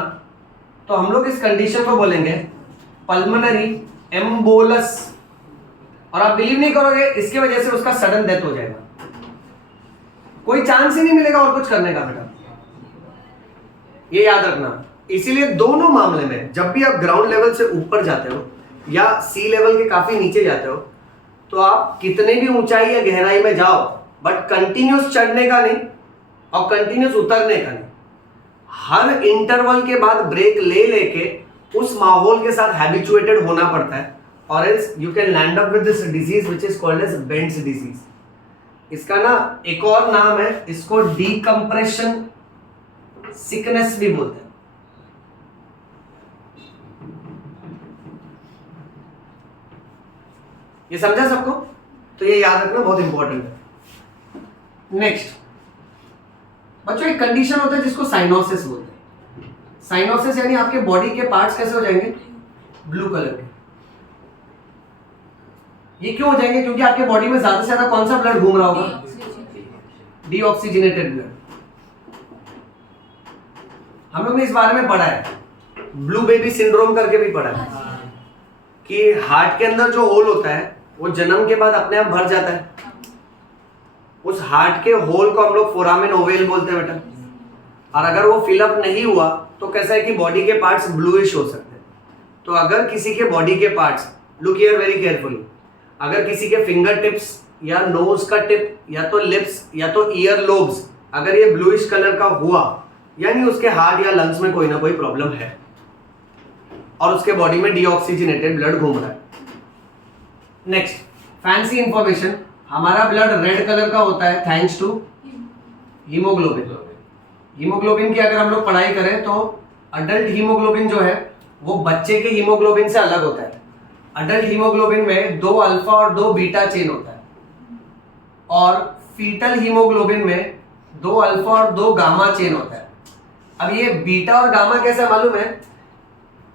तो हम लोग इस कंडीशन को बोलेंगे पल्मोनरी एम्बोलस, और आप बिलीव नहीं करोगे, इसके वजह से उसका सडन डेथ हो जाएगा, कोई चांस ही नहीं मिलेगा और कुछ करने का बेटा, ये याद रखना। इसीलिए दोनों मामले में जब भी आप ग्राउंड लेवल से ऊपर जाते हो या सी लेवल के काफी नीचे जाते हो, तो आप कितने भी ऊंचाई या गहराई में जाओ, बट कंटिन्यूस चढ़ने का नहीं और कंटिन्यूस उतरने का नहीं। हर इंटरवल के बाद ब्रेक ले लेके उस माहौल के साथ हैबिचुएटेड होना पड़ता है, और else you can land up with this disease which is called as bends disease. इसका ना एक और नाम है, इसको डीकंप्रेशन सिकनेस भी बोलते हैं। ये समझा सबको? तो ये याद रखना बहुत इंपॉर्टेंट है। नेक्स्ट बच्चों, एक कंडीशन होता है जिसको साइनोसिस बोलते हैं। साइनोसिस यानी आपके बॉडी के पार्ट्स कैसे हो जाएंगे? ब्लू कलर के। ये क्यों हो जाएंगे? क्योंकि आपके बॉडी में ज्यादा से ज्यादा कौन सा ब्लड घूम रहा होगा? Deoxygenated blood. हम लोग ने इस बारे में पढ़ा है, ब्लू बेबी सिंड्रोम करके भी पढ़ा है कि हार्ट के अंदर जो होल होता है वो जन्म के बाद अपने आप भर जाता है। उस हार्ट के होल को हम लोग फोरामेन ओवेल बोलते हैं बेटा। और अगर वो फिलअप नहीं हुआ तो कैसा है कि बॉडी के पार्ट्स ब्लूइश हो सकते हैं। तो अगर किसी के बॉडी के parts, look here very carefully, अगर किसी के फिंगर टिप्स या नोज का टिप या तो लिप्स या तो ईयर लोब्स अगर ये ब्लूइश कलर का हुआ, यानी उसके हार्ट या लंग्स में कोई ना कोई प्रॉब्लम है और उसके बॉडी में डीऑक्सीजनेटेड ब्लड घूम रहा है। नेक्स्ट फैंसी इंफॉर्मेशन, हमारा ब्लड रेड कलर का होता है थैंक्स टू हीमोग्लोबिन। हीमोग्लोबिन की अगर हम लोग पढ़ाई करें तो अडल्ट हीमोग्लोबिन जो है वो बच्चे के हीमोग्लोबिन से अलग होता है। अडल्ट हीमोग्लोबिन में 2 अल्फा और 2 बीटा चेन होता है और फीटल हीमोग्लोबिन में 2 अल्फा और 2 गामा चेन होता है। अब ये बीटा और गामा कैसे मालूम है?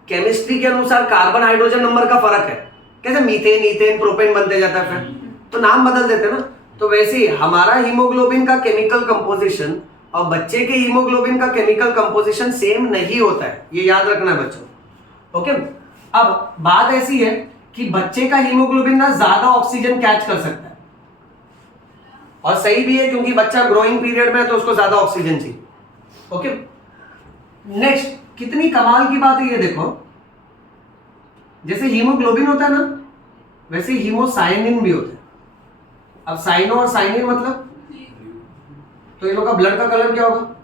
केमिस्ट्री के अनुसार कार्बन हाइड्रोजन नंबर का फर्क है। कैसे मीथेन, ईथेन, प्रोपेन बनते जाता है, फिर तो नाम बदल देते ना। तो वैसे ही हमारा हीमोग्लोबिन का केमिकल कंपोजिशन और बच्चे के हीमोग्लोबिन का केमिकल कंपोजिशन सेम नहीं होता है, ये याद रखना है बच्चों। ओके, अब बात ऐसी है कि बच्चे का हीमोग्लोबिन ना ज्यादा ऑक्सीजन कैच कर सकता है और सही भी है क्योंकि बच्चा ग्रोइंग पीरियड में है तो उसको ज्यादा ऑक्सीजन चाहिए। ओके, नेक्स्ट कितनी कमाल की बात है ये देखो, जैसे हीमोग्लोबिन होता है ना वैसे हीमोसाइनिन भी होता है। अब साइनो और साइनिन मतलब, तो इन लोग का ब्लड का कलर क्या होगा?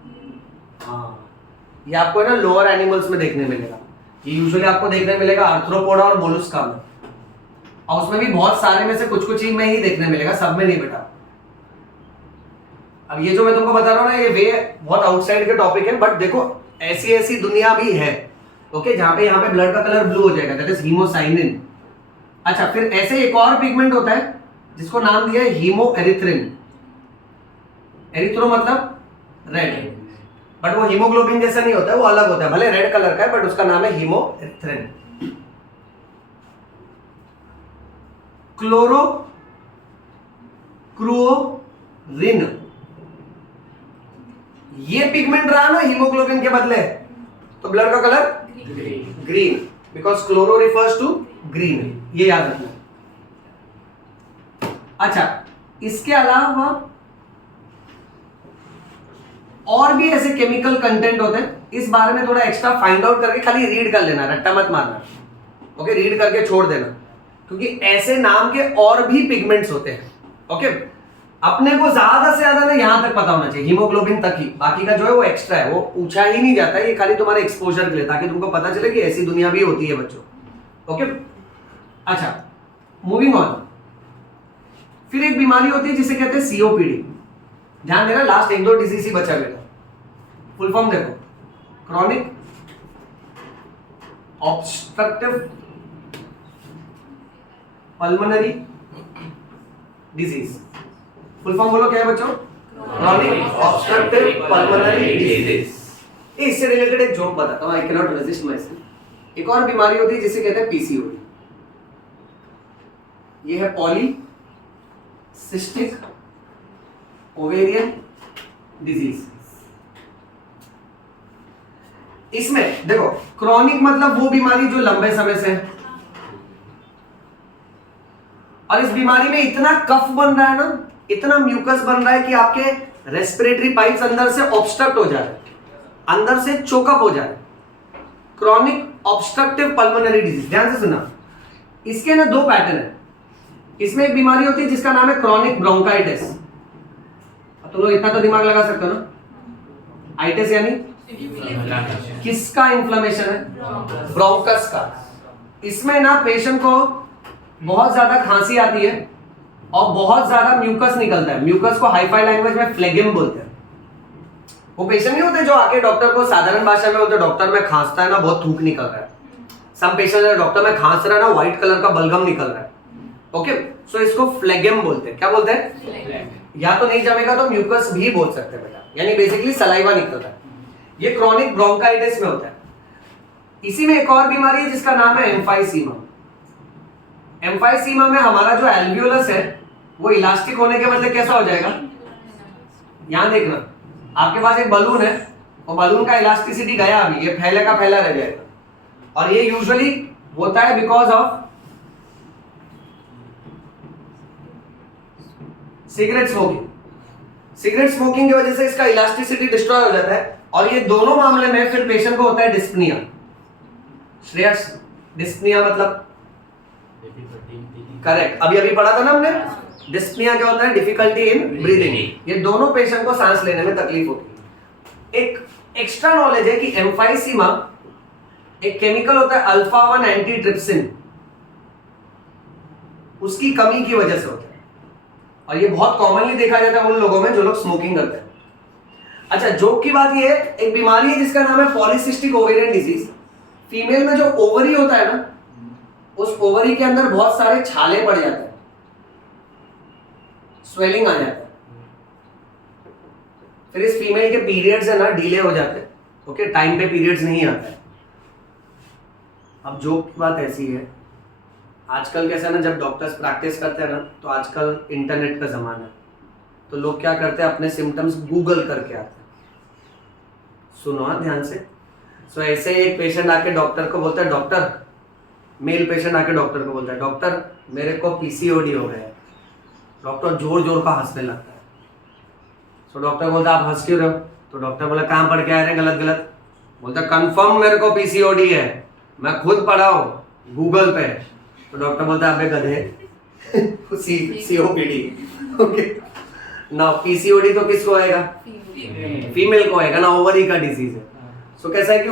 हाँ, ये आपको है ना लोअर एनिमल्स में देखने मिलेगा। ये यूजुअली आपको देखने मिलेगा आर्थ्रोपोडा और मोलस्का में, और उसमें भी बहुत सारे में से कुछ कुछ ही में ही देखने मिलेगा, सब में नहीं बेटा। अब ये जो मैं तुमको बता रहा हूँ ना, ये वे बहुत आउटसाइड के टॉपिक है, बट देखो ऐसी ऐसी दुनिया भी है ओके, जहां पे यहाँ पे ब्लड का कलर ब्लू हो जाएगा, दैट इज हीमोसाइनिन। अच्छा, फिर ऐसे एक और पिगमेंट होता है जिसको नाम दिया है हीमो एरिथ्रिन। एरिथ्रो मतलब रेड, बट वो हीमोग्लोबिन जैसा नहीं होता है, वो अलग होता है, भले रेड कलर का है बट उसका नाम है हीमो एरिथ्रिन। क्लोरो क्रूओरिन, ये पिगमेंट रहा ना हीमोग्लोबिन के बदले, तो ब्लड का colour green, because chloro refers to green, ये याद रखना। अच्छा, इसके अलावा और भी ऐसे केमिकल कंटेंट होते हैं, इस बारे में थोड़ा एक्स्ट्रा फाइंड आउट करके खाली रीड कर लेना, रट्टा मत मारना। ओके, रीड करके छोड़ देना, क्योंकि ऐसे नाम के और भी पिगमेंट्स होते हैं। ओके, अपने को ज्यादा से ज्यादा ना यहां तक पता होना चाहिए, हीमोग्लोबिन तक ही, बाकी का जो है वो एक्स्ट्रा है, वो पूछा ही नहीं जाता है, ये खाली तुम्हारे एक्सपोजर के लिए, ताकि तुमको पता चले कि ऐसी दुनिया भी होती है बच्चों। ओके, अच्छा मूविंग ऑन। फिर एक बीमारी होती है जिसे कहते हैं सीओपीडी। ध्यान देना, लास्ट 1-2 डिजीज ही बचा बेटा। फुल फॉर्म देखो, chronic obstructive pulmonary disease. Full form बोलो क्या है बच्चों? Chronic obstructive pulmonary disease. इससे रिलेटेड एक जोक बताता हूं, I can not resist my self. एक और बीमारी होती है जिसे कहते हैं पीसीओडी। ये है पॉलीसिस्टिक ओवेरियन डिजीज। इसमें देखो, क्रॉनिक मतलब वो बीमारी जो लंबे समय से है, और इस बीमारी में इतना कफ बन रहा है ना, इतना म्यूकस बन रहा है कि आपके रेस्पिरेटरी पाइप्स अंदर से ऑब्स्ट्रक्ट हो जा रहे हैं, अंदर से चोकअप हो जा रहे हैं। क्रॉनिक ऑब्स्ट्रक्टिव पल्मोनरी डिजीज, ध्यान से सुना। इसके ना 2 पैटर्न है। इसमें एक बीमारी होती है जिसका नाम है क्रॉनिक ब्रोंकाइटिस। अब तुम लोग इतना तो दिमाग लगा सकते हो ना, आइटिस यानी किसका इन्फ्लेमेशन है? ब्रोंकस का। इसमें ना पेशेंट को बहुत ज्यादा खांसी आती है और बहुत ज्यादा म्यूकस निकलता है। म्यूकस को हाईफाई लैंग्वेज में फ्लेगम बोलते हैं। वो पेशेंट नहीं होते जो आके डॉक्टर को साधारण भाषा में बोलते, डॉक्टर में खांसता है ना, बहुत थूक निकल रहा है। सम पेशेंट, डॉक्टर में खांस रहा है ना, व्हाइट कलर का बलगम निकल रहा है। ओके, सो इसको फ्लेगेम बोलते हैं। क्या बोलते हैं? या तो नहीं जमेगा तो म्यूकस भी बोल सकते हैं बेटा, यानी बेसिकली सलाइवा निकलता है। ये क्रॉनिक ब्रोंकाइटिस में होता है। इसी में एक और बीमारी है जिसका नाम है एम्फाइसीमा। एम्फाइसीमा में हमारा जो एल्वियोलस है वो इलास्टिक होने के बदले कैसा हो जाएगा? यहां देखना, आपके पास एक बलून है, और बलून का इलास्टिसिटी गया, अभी ये फैले का फैला रह जाएगा, और ये यूजुअली होता है because of cigarette smoking. Cigarette smoking की वजह से इसका इलास्टिसिटी डिस्ट्रॉय हो जाता है, और ये दोनों मामले में फिर पेशेंट को होता है डिस्पनिया। श्रेयस, डिस्पनिया मतलब? करेक्ट, अभी अभी पढ़ा था ना हमने। डिस्पनिया क्या होता है? Difficulty in breathing. ये दोनों पेशेंट को सांस लेने में तकलीफ होती है। एक एक्स्ट्रा नॉलेज है कि एम्फाइसीमा एक केमिकल होता है अल्फा 1 एंटीट्रिप्सिन, उसकी कमी की वजह से होता है, और ये बहुत कॉमनली देखा जाता है उन लोगों में जो लोग स्मोकिंग करते हैं। अच्छा, जोक की बात ये है, एक बीमारी है जिसका नाम है पॉलीसिस्टिक ओवेरियन डिजीज। फीमेल में जो ओवरी होता है ना, उस ओवरी के अंदर बहुत सारे छाले पड़ जाते हैं, स्वेलिंग आ जाता है, फिर इस फीमेल के पीरियड्स है ना डिले हो जाते हैं। ओके, टाइम पे पीरियड्स नहीं आते हैं। अब जोक की बात ऐसी है, आजकल कैसा है ना, जब डॉक्टर्स प्रैक्टिस करते हैं ना, तो आजकल इंटरनेट का जमाना है, तो लोग क्या करते हैं, अपने सिम्टम्स गूगल करके आते हैं। सुनो ध्यान से। सो ऐसे एक पेशेंट आके डॉक्टर को बोलता है, डॉक्टर, मेल पेशेंट आके डॉक्टर को बोलता है, डॉक्टर मेरे को पीसीओडी हो गया है। डॉक्टर जोर जोर का हंसने लगता है। सो डॉक्टर बोलता है, आप हंस क्यों रहे हो? तो डॉक्टर बोला, कहाँ पढ़ के आ रहे हैं गलत गलत? बोलता कंफर्म मेरे को पीसीओडी है, मैं खुद पढ़ा हूँ गूगल पे। तो डॉक्टर बोलता है, अबे गधे, सीओपीडी। ओके, ना पीसीओडी तो किसको आएगा? फीमेल को आएगा ना, ओवरी का डिजीज है। सो कैसा है कि